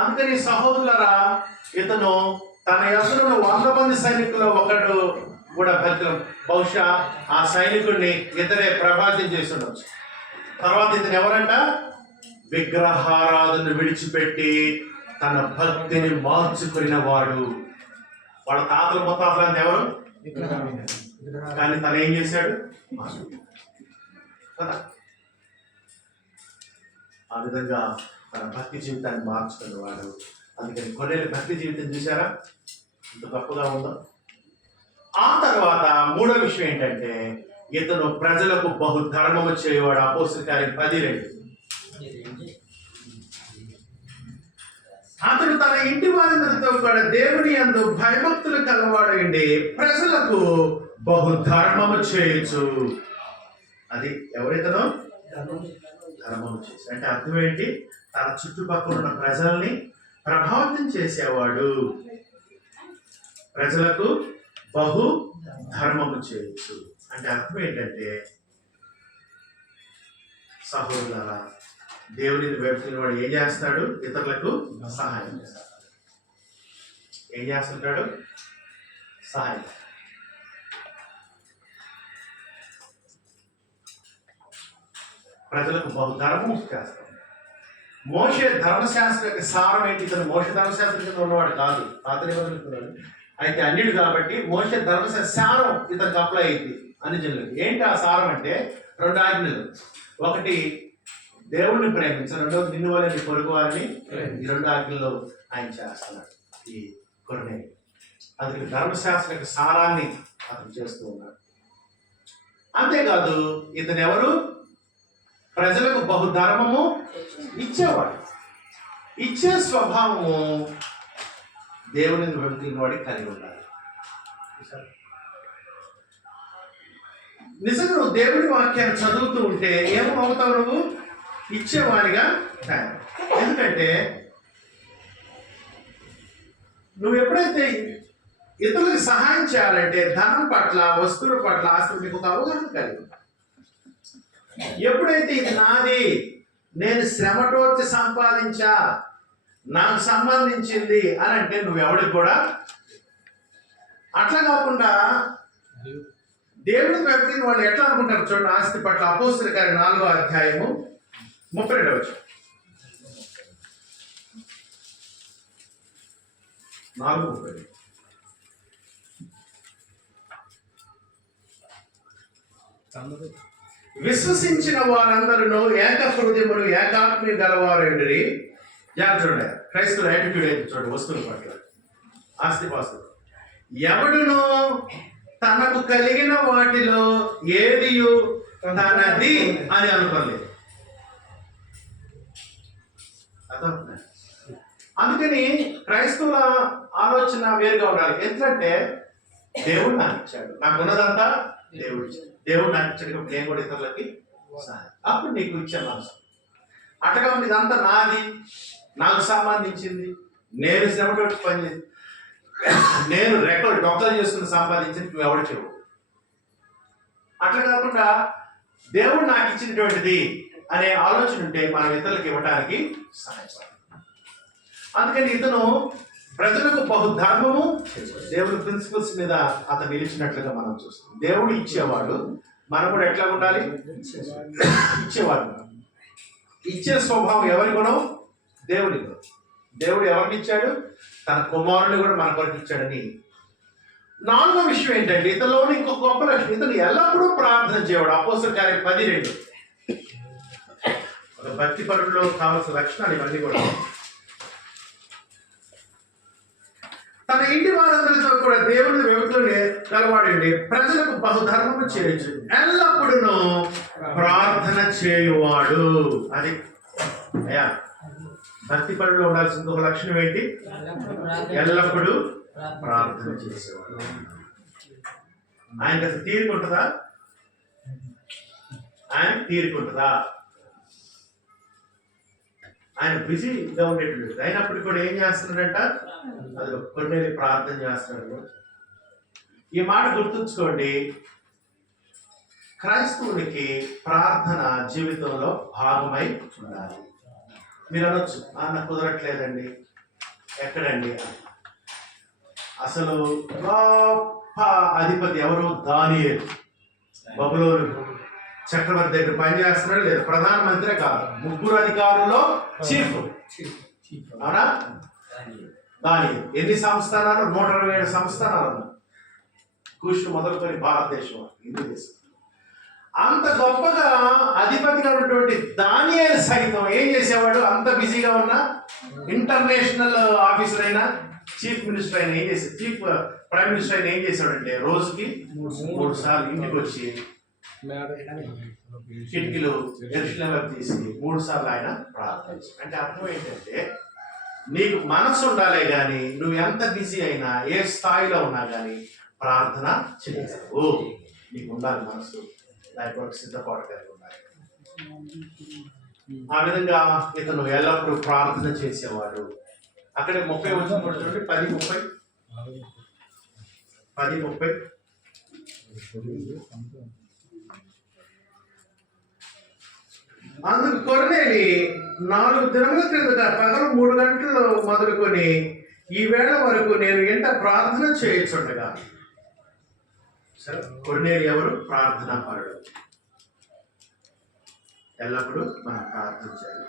అందుకని సహోదరులారా, ఇతను తన యసులను 100 మంది సైనికుల్లో ఒకడు కూడా భక్తులు, బహుశా ఆ సైనికుడిని ఇతరే ప్రభావితం చేసి ఉండొచ్చు. తర్వాత ఇతను ఎవరంట? విగ్రహారాధన విడిచిపెట్టి తన భక్తిని మార్చుకున్న వాడు. వాళ్ళ తాతలు ముత్తాతలు అంటే ఎవరు? కానీ తను ఏం చేశాడు కదా, ఆ విధంగా తన భక్తి జీవితాన్ని మార్చుకున్నవాడు. అందుకని కొన్నేళ్ళు భక్తి జీవితం చూసారా ఇంత గొప్పగా ఉందో. ఆ తర్వాత 3వ విషయం ఏంటంటే, ఇతను ప్రజలకు బహు ధర్మము చేయవాడు. అపోస్తలుల కార్యం 10:2. అతడు తన ఇంటి వారందరితో కూడా దేవుని యందు భయభక్తులు కలవాడండి ప్రజలకు బహు ధర్మము చేయొచ్చు. అది ఎవరితను? ధర్మము చేసి అంటే అర్థం ఏంటి? తన చుట్టుపక్కల ఉన్న ప్రజల్ని ప్రభావితం చేసేవాడు. ప్రజలకు బహు ధర్మము చేయొచ్చు అంటే అర్థం ఏంటంటే, సహోదరులారా, దేవుడిని వెళ్తున్న వాడు ఏం చేస్తాడు? ఇతరులకు సహాయం చేస్తాడు. ఏం చేస్తుంటాడు? సహాయం. ప్రజలకు బహు ధర్మం చేస్తాడు. మోషే ధర్మశాస్త్ర యొక్క సారం ఏంటి? ఇతను మోషే ధర్మశాస్త్రం కింద ఉన్నవాడు కాదు, పాత నిబంధనలు. అయితే అన్నిటి కాబట్టి మోషే ధర్మశాస్త్ర సారం ఇతనికి అప్లై అయింది అన్ని జనులకి. ఏంటి ఆ సారం అంటే 2 ఆజ్ఞలు. ఒకటి దేవుణ్ణి ప్రేమించాలి, రెండవది నిన్ను వల్ల నీ పొరుగు వారిని. ఈ 2 ఆజ్ఞలు ఆయన చేస్తున్నాడు ఈ కొన్ని. అందుకే ధర్మశాస్త్ర యొక్క సారాన్ని అతను చేస్తూ ఉన్నాడు. అంతేకాదు ఇతను ఎవరు? ప్రజలకు బహుధర్మము ఇచ్చేవాడు. ఇచ్చే స్వభావము దేవుని వెళ్తున్న వాడికి కలిగి ఉండాలి. నిజంగా నువ్వు దేవుని వాక్యాన్ని చదువుతూ ఉంటే ఏమవుతావు? నువ్వు ఇచ్చేవాడిగా తయారు. ఎందుకంటే నువ్వు ఎప్పుడైతే ఇతరులకు సహాయం చేయాలంటే ధనం పట్ల, వస్తువుల పట్ల, ఆస్తులు నీకు ఒక అవగాహన కలిగి. ఎప్పుడైతే ఇది నాది, నేను శ్రమటోర్చి సంపాదించా, నాకు సంబంధించింది అని అంటే నువ్వెవడికి కూడా అట్లా కాకుండా దేవుడికి వ్యక్తిని వాళ్ళు ఎట్లా అనుకుంటారు చూడండి. ఆస్తి పట్ల అపోస్తలుల కార్యం 4వ అధ్యాయము 32వ వచనం. 4:32. విశ్వసించిన వారందరూ ఏక హృదయములు ఏకాత్మీయ గలవారండి. చూడండి క్రైస్తవుల యాటిట్యూడ్ అయితే చూడండి. వస్తువుల పట్ల, ఆస్తిపాస్తులు. ఎవడును తనకు కలిగిన వాటిలో ఏది తనది అని అనుకోలేదు. అందుకని క్రైస్తవుల ఆలోచన వేరుగా ఉండాలి. ఎందుకంటే దేవుడు నాకు ఇచ్చాడు, నాకు ఉన్నదంతా దేవుడు ఇచ్చాడు. దేవుడు నాకు ఇచ్చాడు, నేను కూడా ఇతరులకి అప్పుడు నీకు ఇచ్చాను అవసరం. అట్లా కాబట్టి ఇదంతా నాది, నాకు సంబంధించింది, నేను శ్రమతోటి పనిచేసి, నేను రెక్కలు డొక్కలు చేసుకుని సంపాదించింది నువ్వు ఎవరు చెవు. అట్లా కాకుండా దేవుడు నాకు ఇచ్చినటువంటిది అనే ఆలోచన ఉంటే మనం ఇతరులకు ఇవ్వడానికి సహాయపడాలి. అందుకని ఇతను ప్రజలకు బహుధర్మము, దేవుడి ప్రిన్సిపల్స్ మీద అతను నిలిచినట్లుగా మనం చూస్తాం. దేవుడు ఇచ్చేవాడు, మనం కూడా ఎట్లా ఉండాలి? ఇచ్చేవాడు. ఇచ్చే స్వభావం ఎవరి గుణం? దేవుడి గుణం. దేవుడు ఎవరిని ఇచ్చాడు? తన కుమారుని కూడా మన కొరకు ఇచ్చాడని. 4వ విషయం ఏంటంటే ఇతనిలోని ఇంకొక గొప్ప లక్షణం, ఇతను ఎల్లప్పుడూ ప్రార్థన చేయవాడు. అపోస్తలుల కార్యం 10:2. ఒక భక్తి పరుల్లో కావాల్సిన లక్షణాలు ఇవన్నీ కూడా. తన ఇంటి వారందరితో కూడా దేవుని వ్యక్తులు కలవాడండి, ప్రజలకు బహుధర్మము చేయొచ్చు, ఎల్లప్పుడూ ప్రార్థన చేయువాడు. అది అయ్యా భక్తి పరుల్లో ఉండాల్సిన ఇంకొక లక్షణం ఏంటి? ఎల్లప్పుడూ ప్రార్థన చేసేవాడు. ఆయనకి అసలు తీరుకుంటుందా? ఆయన తీరుకుంటుందా? ఆయన బిజీగా ఉండేటువంటి అయినప్పుడు కూడా ఏం చేస్తున్నాడంట? అది కొన్ని ప్రార్థన చేస్తున్నాడు. ఈ మాట గుర్తుంచుకోండి, క్రైస్తవునికి ప్రార్థన జీవితంలో భాగమై ఉండాలి. మీరు అనొచ్చు, నాకు కుదరట్లేదండి. ఎక్కడండి? అసలు గొప్ప అధిపతి ఎవరు? దానియేలు. బబులోను చక్రవర్తి దగ్గర పనిచేస్తున్నాడు, లేదు ప్రధానమంత్రి కాదు, 3 అధికారుల్లో చీఫ్. అవునా? దానియేలు ఎన్ని సంస్థానాలు? 127 సంస్థానాలు. కుష్ మొదలుకొని భారతదేశం, హిందూ దేశం. అంత గొప్పగా అధిపతిగా ఉన్నటువంటి దానియేలు సైతం ఏం చేసేవాడు? అంత బిజీగా ఉన్న ఇంటర్నేషనల్ ఆఫీసర్ అయినా, చీఫ్ మినిస్టర్ అయినా ఏం చేశాడు? చీఫ్ ప్రైమ్ మినిస్టర్ అయినా ఏం చేశాడంటే రోజుకి 3 సార్లు ఇంటికి వచ్చి కిటికీలు ఎరుషలేము తీసి 3 సార్లు ఆయన ప్రార్థించాడు. అంటే అర్థం ఏంటంటే, నీకు మనసు ఉండాలే కానీ నువ్వు ఎంత బిజీ అయినా, ఏ స్థాయిలో ఉన్నా కానీ ప్రార్థన చేయవు. నీకు ఉండాలి మనసు, దానికి సిద్ధపాటు కలిగి ఉండాలి. ఆ విధంగా ఇతను ఎల్లప్పుడూ ప్రార్థన చేసేవాడు. అక్కడ 30 వచ్చిన చూడండి, 10:30 అందుకు కొర్నేలి 4 దినముల క్రిందట పగలు 3 గంటలు మొదలుకొని ఈ వేళ వరకు నేను ఎంత ప్రార్థన చేయొచ్చుండగా. సరే, కొర్నేలి ఎవరు? ప్రార్థనా పరుడు. ఎల్లప్పుడూ మనం ప్రార్థన చేయాలి.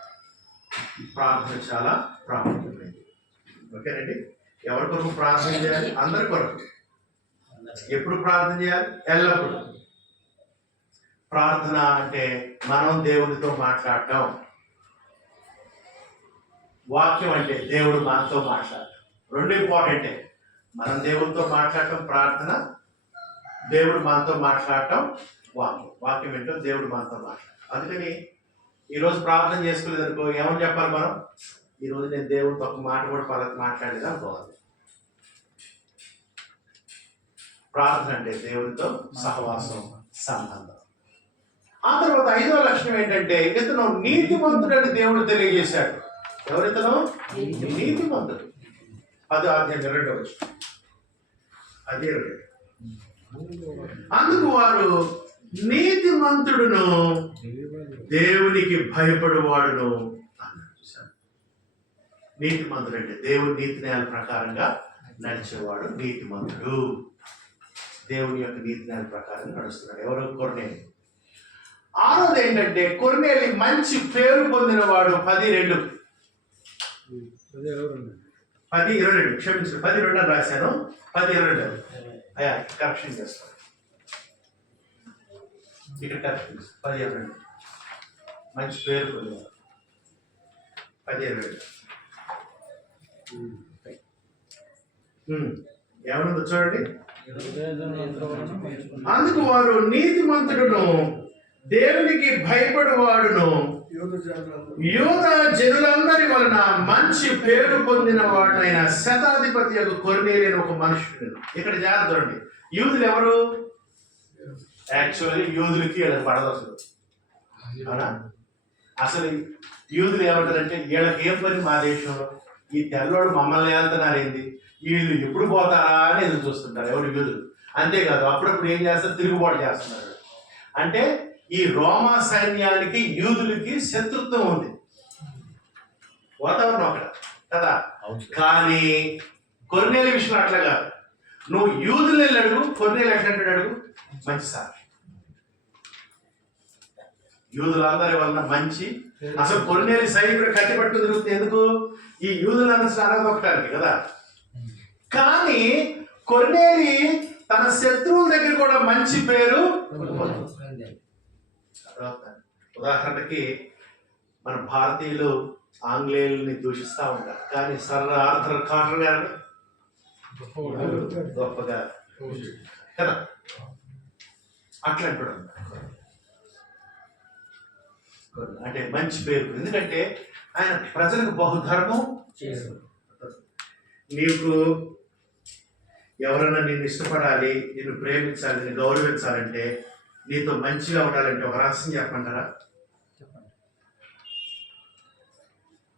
ప్రార్థన చాలా ప్రాముఖ్యమైనది. ఓకేనండి? ఎవరి కొరకు ప్రార్థన చేయాలి? అందరి కొరకు. ఎప్పుడు ప్రార్థన చేయాలి? ఎల్లప్పుడూ. ప్రార్థన అంటే మనం దేవుడితో మాట్లాడటం. వాక్యం అంటే దేవుడు మనతో మాట్లాడటం. 2 ఇంపార్టెంటే. మనం దేవుడితో మాట్లాడటం ప్రార్థన, దేవుడు మనతో మాట్లాడటం వాక్యం. వాక్యం ఏంటో దేవుడు మనతో మాట్లాడటం. అందుకని ఈరోజు ప్రార్థన చేసుకోలేదు అనుకో, ఏమని చెప్పాలి మనం? ఈరోజు నేను దేవుడితో ఒక మాట కూడా మాట్లాడేది అనుకోవాలి. ప్రార్థన అంటే దేవుడితో సహవాసం, సంబంధం. ఆ తర్వాత 5వ లక్షణం ఏంటంటే, ఇతను నీతిమంతుడని దేవుడు తెలియజేశాడు. ఎవరితను? నీతిమంతుడు. 10:2 అదే. అందుకు వారు నీతిమంతుడును దేవునికి భయపడువాడును అన్నాడు. నీతిమంతుడు అంటే దేవుని నీతి న్యాయాల ప్రకారంగా నడిచేవాడు నీతిమంతుడు. దేవుని యొక్క నీతి న్యాయాల ప్రకారం నడుస్తున్నాడు. ఎవరు? కొర్నేలి. 6వది ఏంటంటే, కొర్నేలి మంచి పేరు పొందినవాడు. 10:2 క్షమించండి, 10:2 అని రాశాను. 10:2 అయ్యా కరెక్షన్ చేస్తాను. ఇక్కడ కరెక్షన్ 10:2 మంచి పేరు పొందినవాడు. 10:2 ఏమన్నా చూడండి. అందుకు వారు నీతిమంతుడును దేవునికి భయపడువాడును యూదా జనులందరి వలన మంచి పేరు పొందిన వాడైన శతాధిపతి యొక్క కొర్నేలి అని ఒక మనుషుడు. ఇక్కడ జాగ్రత్త. యూదులు ఎవరు? యాక్చువల్లీ యూదులకి వీళ్ళకి పడదు అసలు. అవునా? అసలు యూదులు ఏమంటారంటే, వీళ్ళకి ఏం పని మా దేశంలో? ఈ తెల్లోడు మమ్మల్ని వెళ్తున్నారేంది, వీళ్ళు ఎప్పుడు పోతారా అని ఎదురు చూస్తుంటారు ఎవరు? యూదులు. అంతేకాదు, అప్పుడప్పుడు ఏం చేస్తారు? తిరుగుబాటు చేస్తున్నారు. అంటే ఈ రోమా సైన్యానికి యూదులకి శత్రుత్వం ఉంది, వాతావరణం అక్కడ కదా. కానీ కొర్నేలి విషయం అట్లా కాదు. నువ్వు యూదులు వెళ్ళి అడుగు, కొర్నేలి ఎట్లాంటి అడుగు, మంచి సార్. యూదులందరి వలన మంచి. అసలు కొర్నేలి సైనికుడు కట్టి పట్టుకుని తిరుగుతుంది ఎందుకు? ఈ యూదులను అనగొట్టడానికి కదా. కానీ కొర్నేలి తన శత్రువుల దగ్గర కూడా మంచి పేరు. ఉదాహరణకి మన భారతీయులు ఆంగ్లేయుల్ని దూషిస్తూ ఉంటారు, కానీ సర్ ఆర్థర్ కాటర్ గారిని గొప్పగా కదా అట్లా అంటాడు. అంటే మంచి పేరు, ఎందుకంటే ఆయన ప్రజలకు బహుధర్మం చేశారు. నీకు ఎవరైనా నిన్ను ఇష్టపడాలి, నిన్ను ప్రేమించాలి, నిన్ను గౌరవించాలంటే, నీతో మంచిగా ఉండాలంటే ఒక రహస్యం చెప్పమంటారా?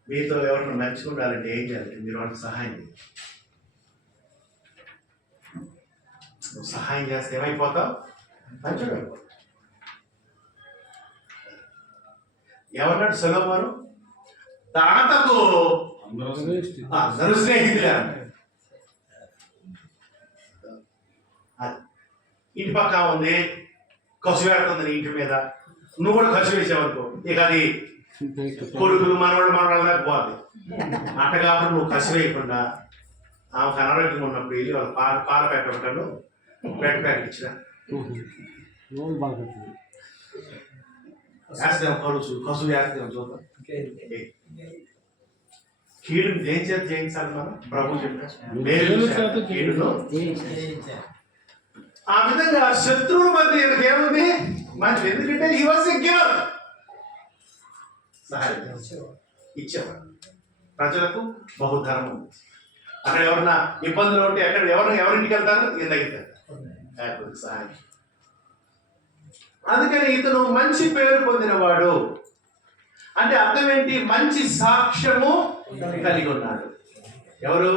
మీతో ఎవరైనా మంచిగా ఉండాలంటే ఏం చేయాలి? మీరు వాళ్ళకి సహాయం చేయాలి. నువ్వు సహాయం చేస్తే ఏమైపోతావు? మంచిగా అయిపోతావు. ఎవరన్నాడు సొలొమోను? తాతకు అందరూ స్నేహితులే. ఇంటి పక్క ఉంది, కసు వేడుతుంది నీ ఇంటి మీద, నువ్వు కూడా కసు వేసావనుకో, ఇక అది కొడుకులు మనవాడు మనవాళ్ళ పోద్ది. అట్ట కాబట్టి నువ్వు కసు వేయకుండా ఆమెకు అనారోగ్యంగా ఉన్నప్పుడు వెళ్ళి వాళ్ళు పాల పెట్టకుండా బ్రెడ్ ప్యాకెట్ ఇచ్చిన వేస్తాం, కసు వేస్తాం చూద్దాం. కీడును దేని చేత జయించాలి? మనం ప్రభు చెప్పారు కీడును. ఆ విధంగా శత్రువుల మధ్య ఏముంది మంచి, ఎందుకంటే హీ వాస్ ఎ గివర్, సహాయం ఇచ్చేవాడు. ప్రజలకు బహుధర్మం. అక్కడ ఎవరన్నా ఇబ్బందులు ఉంటే ఎక్కడ ఎవరింటికి వెళ్తారు? ఇంటికి వెళ్తారు సహాయం. అందుకని ఇతను మంచి పేరు పొందినవాడు అంటే అర్థం ఏంటి? మంచి సాక్ష్యము కలిగి ఉన్నాడు. ఎవరు?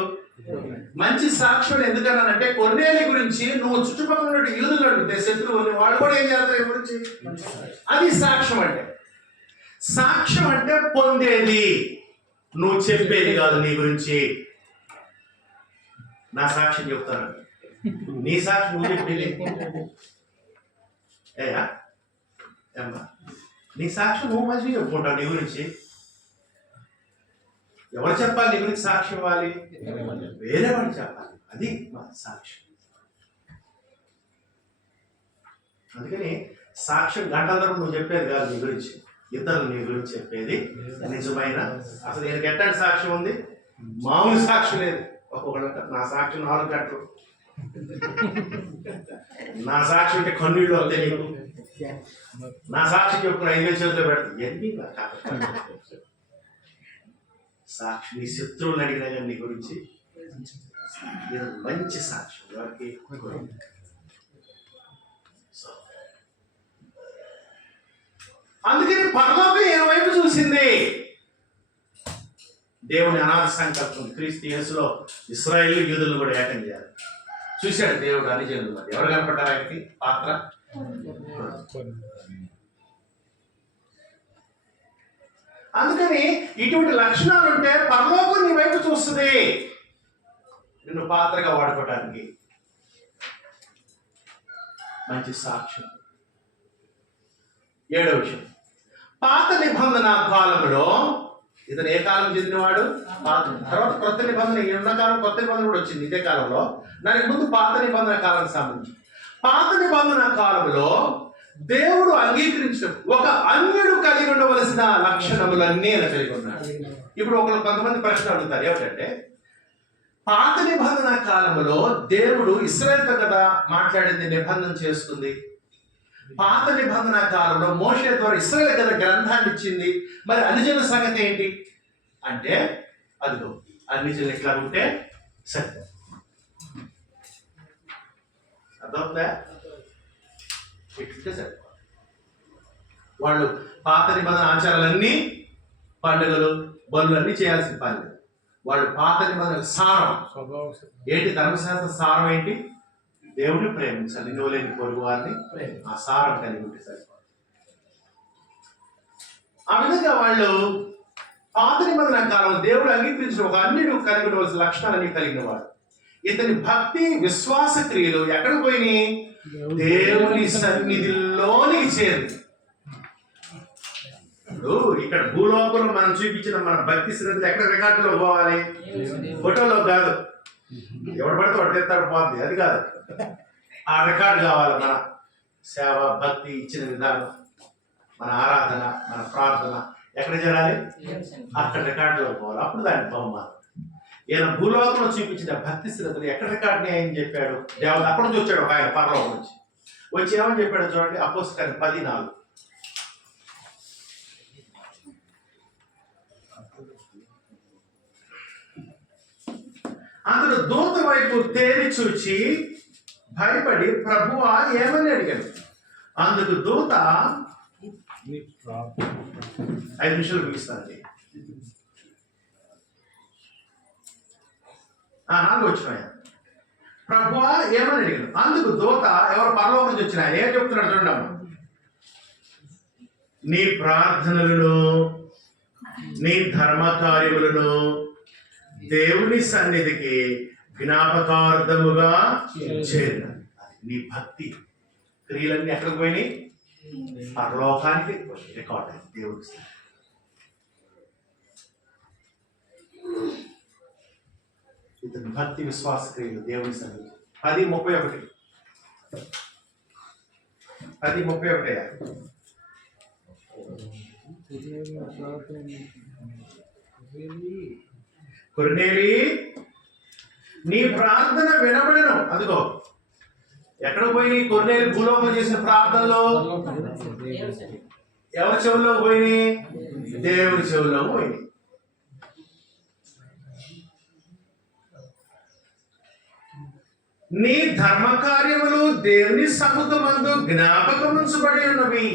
మంచి సాక్ష్యం. ఎందుకన్నానంటే కొర్నేలి గురించి నువ్వు చుట్టుపక్కల ఉన్న యూదులు అడిగితే శత్రువులు వాళ్ళు కూడా ఏం చేస్తారు గురించి? అది సాక్ష్యం అంటే. సాక్ష్యం అంటే పొందేది, నువ్వు చెప్పేది కాదు నీ గురించి. నా సాక్ష్యం చెప్తాను, నీ సాక్ష్యం నువ్వు చెప్పేది ఏమ్మా? నీ సాక్ష్యం నువ్వు మంచిగా చెప్పుకుంటావు నీ గురించి. ఎవరు చెప్పాలి నీ గురించి సాక్ష్యం ఇవ్వాలి? వేరే వాళ్ళు చెప్పాలి. అది మా సాక్ష్యం. అందుకని సాక్ష్యం గంటలతో నువ్వు చెప్పేది కాదు నీ గురించి, ఇద్దరు నీ గురించి చెప్పేది నిజమైన. అసలు నేను ఎట్లాంటి సాక్ష్యం ఉంది? మామూలు సాక్ష్యం లేదు. ఒక్కొక్కళ్ళ నా సాక్ష్యం 4 గంటలు, నా సాక్ష్యం అంటే కన్నీళ్ళు వస్తే నీకు, నా సాక్షి చెప్పుకుని 5,000 చేతిలో పెడతాను. ఎన్ని సాక్షి నీ శత్రువులు అడిగినా కానీ నీ గురించి మంచి సాక్ష్యం వారికి. అందుకని పరలోకం ఏ వైపు చూసింది? దేవుని అనాథ సంకల్పం క్రీస్తు యేసులో ఇశ్రాయేలు యూదులను కూడా ఏకం చేయాలి. చూశాడు దేవుడు అన్ని జనులు. ఎవరు కనపడ్డారు ఆయనకి పాత్ర? అందుకని ఇటువంటి లక్షణాలు ఉంటే పరలోకం నీ వైపు చూస్తుంది, నిన్ను పాత్రగా వాడుకోవడానికి. మంచి సాక్ష్యం. 7వ విషయం, పాత నిబంధన కాలంలో ఇతను ఏ కాలం చెందినవాడు? తర్వాత కొత్త నిబంధన, ఉన్న కాలం కొత్త నిబంధన కూడా వచ్చింది ఇదే కాలంలో. దానికి ముందు పాత నిబంధన కాలానికి సంబంధించి. పాత నిబంధన కాలంలో దేవుడు అంగీకరించిన ఒక అన్యుడు కలిగి ఉండవలసిన లక్షణములన్నీ ఆయన కలిగి ఉన్నాడు. ఇప్పుడు కొంతమంది ప్రశ్న అడుగుతారు, ఏమిటంటే పాత నిబంధన కాలంలో దేవుడు ఇశ్రాయేలుతో కదా మాట్లాడింది, నిబంధన చేసుకుంది. పాత నిబంధన కాలంలో మోషే ద్వారా ఇశ్రాయేలు కదా గ్రంథాన్ని ఇచ్చింది, మరి అన్యజనుల సంగతి ఏంటి అంటే, అదిగో అన్యజనులు ఎట్లా ఉంటే సత్యం. అర్థమవుతుందా? ఎట్లుంటే సత్యం. వాళ్ళు పాత నిబంధన ఆచారాలన్నీ, పండుగలు, బలులు అన్నీ చేయాల్సిన పని లేదు. వాళ్ళు పాత నిబంధన సారం ఏంటి? ధర్మశాస్త్ర సారం ఏంటి? దేవుడిని ప్రేమించాలి, నువ్వు లేని పొరుగు వారిని ఆ సారం కలిగి ఉంటే సరిపోదు. ఆ విధంగా వాళ్ళు పాత నిబంధన కాలంలో దేవుడు అంగీకరించిన ఒక అన్యుడు కలిగి ఉండవలసిన లక్షణాలన్నీ కలిగిన వాడు. ఇతని భక్తి విశ్వాస క్రియలు ఎక్కడికి పోయినాయి? దేవుని సన్నిధిలోనికి చేరింది. ఇప్పుడు ఇక్కడ భూలోకంలో మనం చూపించిన మన భక్తి శ్రద్ధ ఎక్కడ రికార్డులో పోవాలి? ఫోటోలో కాదు, ఎవడు పడితే వాడు తెస్తాడు పోతుంది, అది కాదు. ఆ రికార్డు కావాలి. మన సేవ, భక్తి, ఇచ్చిన విధానం, మన ఆరాధన, మన ప్రార్థన ఎక్కడ ఎక్కడ చేరాలి? అక్కడ రికార్డులో పోవాలి, అప్పుడు దాని బహుమానం. ఈయన భూలోకంలో చూపించిన భక్తి శ్రద్ధలు ఎక్కడ రికార్డు అని చెప్పాడు దేవత. అక్కడ నుంచి వచ్చాడు ఒక ఆయన పరలోకం నుంచి వచ్చి ఏమని చెప్పాడు చూడండి, అపోస్తలుల 10:4. అతడు దూత వైపు తేరి చూచి భయపడి ప్రభువా ఏమని అడిగాడు. అందుకు దూత 5 నిమిషాలు ముగిస్తానండి. 4 వచ్చినాయి. ప్రభువా ఏమని అడిగాడు. అందుకు దూత, ఎవరు పరలోకం నుంచి వచ్చిన ఆయన ఏం చెప్తున్నాడు చూడమ్మా, నీ ప్రార్థనలను నీ ధర్మ కార్యములను దేవుని సన్నిధికి జ్ఞాపకార్థముగా చేరిన. నీ భక్తి క్రియలన్నీ ఎక్కడికి పోయినాయి? పరలోకానికి రికార్డ్ అయింది దేవుడికి. ఇతని భక్తి విశ్వాస క్రియలు దేవుని సన్నిధి. 10:31 కొర్నేలి నీ ప్రార్థన వినబడను. అదిగో ఎక్కడ పోయి కొర్నేలి భూలోకంలో చేసిన ప్రార్థనలో ఎవరి చెవుల్లో పోయినాయి? దేవుని చెవుల్లో పోయినాయి. నీ ధర్మ కార్యములు దేవుని సముఖమందు జ్ఞాపకముంచబడి ఉన్నవి.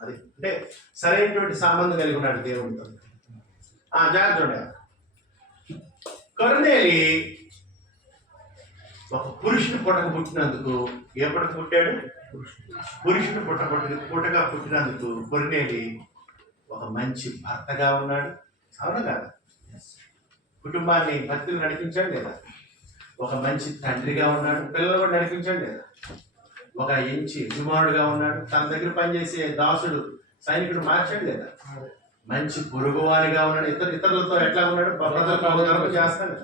అది అంటే సరైనటువంటి సంబంధం కలిగి ఉన్నాడు దేవునితో. జాగ్రత్త. కొర్నేలి ఒక పురుషుని పుట్టక పుట్టినందుకు, ఏ పుట్టక పుట్టాడు? పురుషుని పుట్టగా పుట్టినందుకు కొర్నేలి ఒక మంచి భర్తగా ఉన్నాడు. అవును కాదు? కుటుంబాన్ని భక్తులు నడిపించాడు లేదా? ఒక మంచి తండ్రిగా ఉన్నాడు. పిల్లలు కూడా నడిపించాడు లేదా? ఒక ఎంచి యజమానుడుగా ఉన్నాడు. తన దగ్గర పనిచేసే దాసుడు సైనికుడు మార్చాడు లేదా? మంచి పొరుగువారిగా ఉన్నాడు. ఇతరులతో ఎట్లా ఉన్నాడు? భద్రత చేస్తాడు.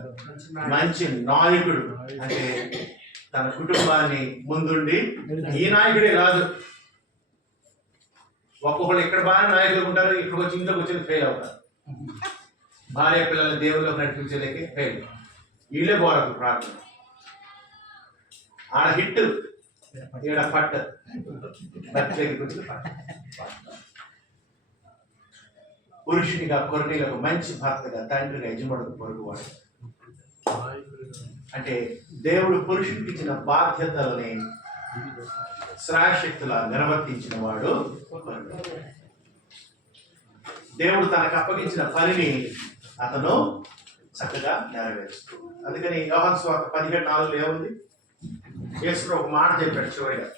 మంచి నాయకుడు అంటే తన కుటుంబాన్ని ముందుండి, ఈ నాయకుడే కాదు, ఒక్కొక్కరు ఇక్కడ బాగా నాయకులు ఉంటారు, ఇక్కడికి వచ్చి ఇంట్లోకి వచ్చి ఫెయిల్ అవుతారు. భార్య పిల్లలు దేవుళ్ళకి నడిపించలేక ఫెయిల్. వీళ్ళే బోరకు ప్రార్థన. ఆడ హిట్, ఈడ పట్టు, పురుషునిగా కొర్నేలికి మంచి భర్తగా, తండ్రిగా, యజమానుడు, పొరుగువాడు. అంటే దేవుడు పురుషుడికి ఇచ్చిన బాధ్యతలని శ్రాయశక్తులా నిర్వర్తించిన వాడు. దేవుడు తనకు అప్పగించిన పనిని అతను చక్కగా నెరవేరుస్తూ. అందుకని యోహాను సువార్త 17:4 ఏముంది? యేసు ఒక మాట చెప్పాడు చివరిగా.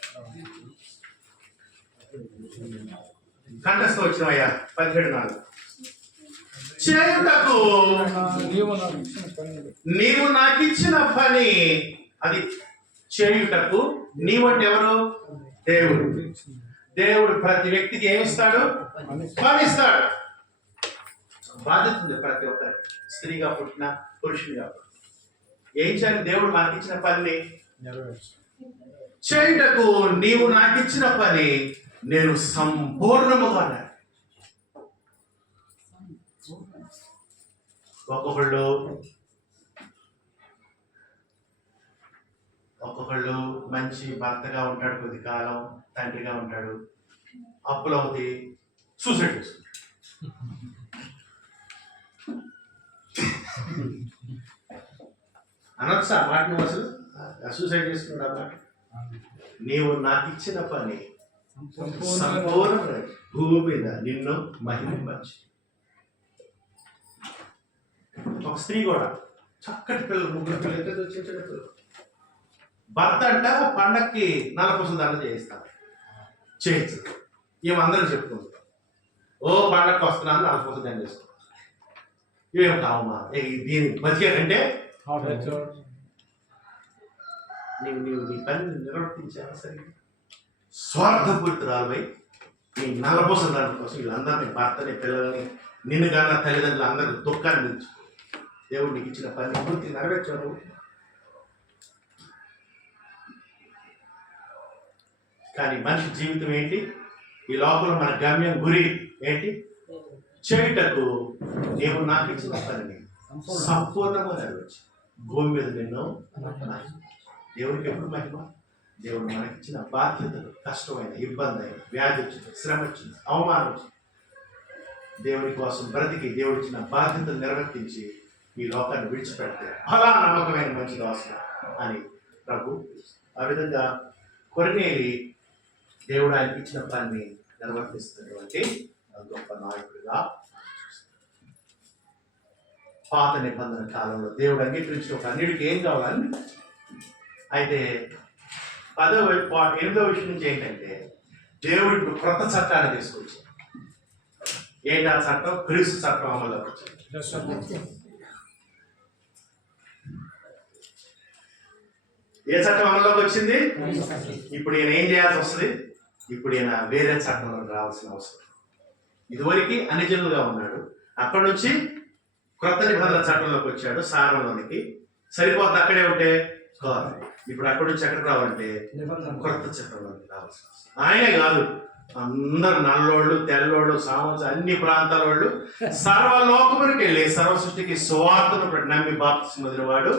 కంఠస్థ వచ్చినవయ్యా 17:4. చేయుటకు నీవు నాకు ఇచ్చిన పని, అది చేయుటకు. నీవంటే ఎవరు? దేవుడు. దేవుడు ప్రతి వ్యక్తికి ఏమిస్తాడు? పని ఇస్తాడు. బాధ్యత ఉంది ప్రతి ఒక్కరికి, స్త్రీగా పుట్టిన, పురుషునిగా పుట్టిన. ఏం చేయాలి? దేవుడు మనకిచ్చిన పని చేయుటకు నీవు నాకు ఇచ్చిన పని నేను సంపూర్ణముగా. ఒక్కొక్కళ్ళు మంచి భర్తగా ఉంటాడు, కొద్ది కాలం తండ్రిగా ఉంటాడు, అప్పులు అవుతాయి, సూసైడ్ చేసుకుంటాడు. అనొచ్చా మాటను అసలు? సూసైడ్ చేసుకున్నాడు అన్నమాట. నీవు నాకు ఇచ్చిన పని సంపూర్ణ భూమి మీద నిన్ను మహిమించు. ఒక స్త్రీ కూడా చక్కటి పిల్లలు, 3 పిల్లలు, చిన్న చిన్న పిల్లలు. భర్త అంట పండక్కి నల్లపూసల దండ చేయిస్తారు, చేయొచ్చు. ఏమందరూ చెప్పుకుంటారు, ఓ పండక్కి వస్తున్నాను నల్లపూసల దండ చేసుకుంటారు. ఇవేం కావమ్మా, దీని బతికేకంటే నీవు నీ పని నిర్వర్తించావా సరిగ్గా? స్వార్థపూరితురాలువై నీ నల్లపూసల దండ కోసం వీళ్ళందరినీ, భర్తని, పిల్లల్ని, నిన్ను కన్నా తల్లిదండ్రులు అందరికీ దుఃఖాన్ని నిలిచి దేవుడు నీకు ఇచ్చిన పని పూర్తి నెరవేర్చావు. కానీ మనిషి జీవితం ఏంటి? ఈ లోపల మన గమ్యం, గురి ఏంటి? చేయుటకు దేవుడు నాకు ఇచ్చిన పనిని సంపూర్ణంగా నెరవేర్చు. భూమి మీద నిన్ను దేవుడికి ఎప్పుడు మహిమ? దేవుడు మనకిచ్చిన బాధ్యతలు, కష్టమైన, ఇబ్బంది అయిన, వ్యాధి వచ్చింది, శ్రమ వచ్చింది, అవమానం వచ్చింది, దేవుడి కోసం బ్రతికి దేవుడిచ్చిన బాధ్యతలు నిర్వర్తించి ఈ లోకాన్ని విడిచిపెడితే అలా నమ్మకమైన మంచి దాసు అని ప్రభు. ఆ విధంగా కొర్నేలి దేవుడు ఆయనకి ఇచ్చిన పనిని నిర్వర్తిస్తున్నటువంటి గొప్ప నాయకుడిగా. పాత నిబంధన కాలంలో దేవుడు అంగీకరించిన ఒక అన్నిటికి ఏం కావాలని. అయితే 8వ విషయం నుంచి ఏంటంటే దేవుడు ఇప్పుడు క్రొత్త చట్టాన్ని తీసుకొచ్చి, ఏంటి ఆ చట్టం? క్రీస్తు చట్టం అమల్లోకి వచ్చింది. ఏ చట్టం అమల్లోకి వచ్చింది? ఇప్పుడు ఈయన ఏం చేయాల్సి వస్తుంది? ఇప్పుడు ఈయన వేరే చట్టంలో రావాల్సిన అవసరం. ఇదివరకు అన్ని జనులుగా ఉన్నాడు, అక్కడ నుంచి క్రొత్త నిబంధనల చట్టంలోకి వచ్చాడు, సారంలోనికి. సరిపోద్ది అక్కడే ఉంటే కాదు. ఇప్పుడు అక్కడి నుంచి ఎక్కడికి రావాలంటే క్రొత్త చట్టంలోకి రావాల్సిన అవసరం. ఆయనే కాదు, అందరు నల్లోళ్ళు, తెల్లోళ్ళు, సామంత అన్ని ప్రాంతాల వాళ్ళు సర్వలోకమునికి వెళ్ళి సర్వ సృష్టికి సువార్తను నమ్మి బాప్తిస్మం పొందినవాడు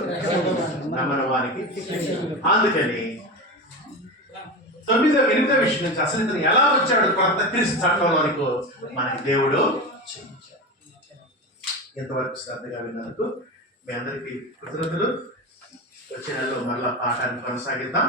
నమ్మని వారికి. అందుకని 8వ విషయం నుంచి అసలు ఇతను ఎలా వచ్చాడు కొత్త క్రీస్తు చట్టంలోనికి మనకి దేవుడు చూపించాడు. ఎంతవరకు శ్రద్ధగా విన్నందుకు మీ అందరికీ కృతజ్ఞతలు. వచ్చే నెలలో మరలా పాఠాన్ని కొనసాగిద్దాం.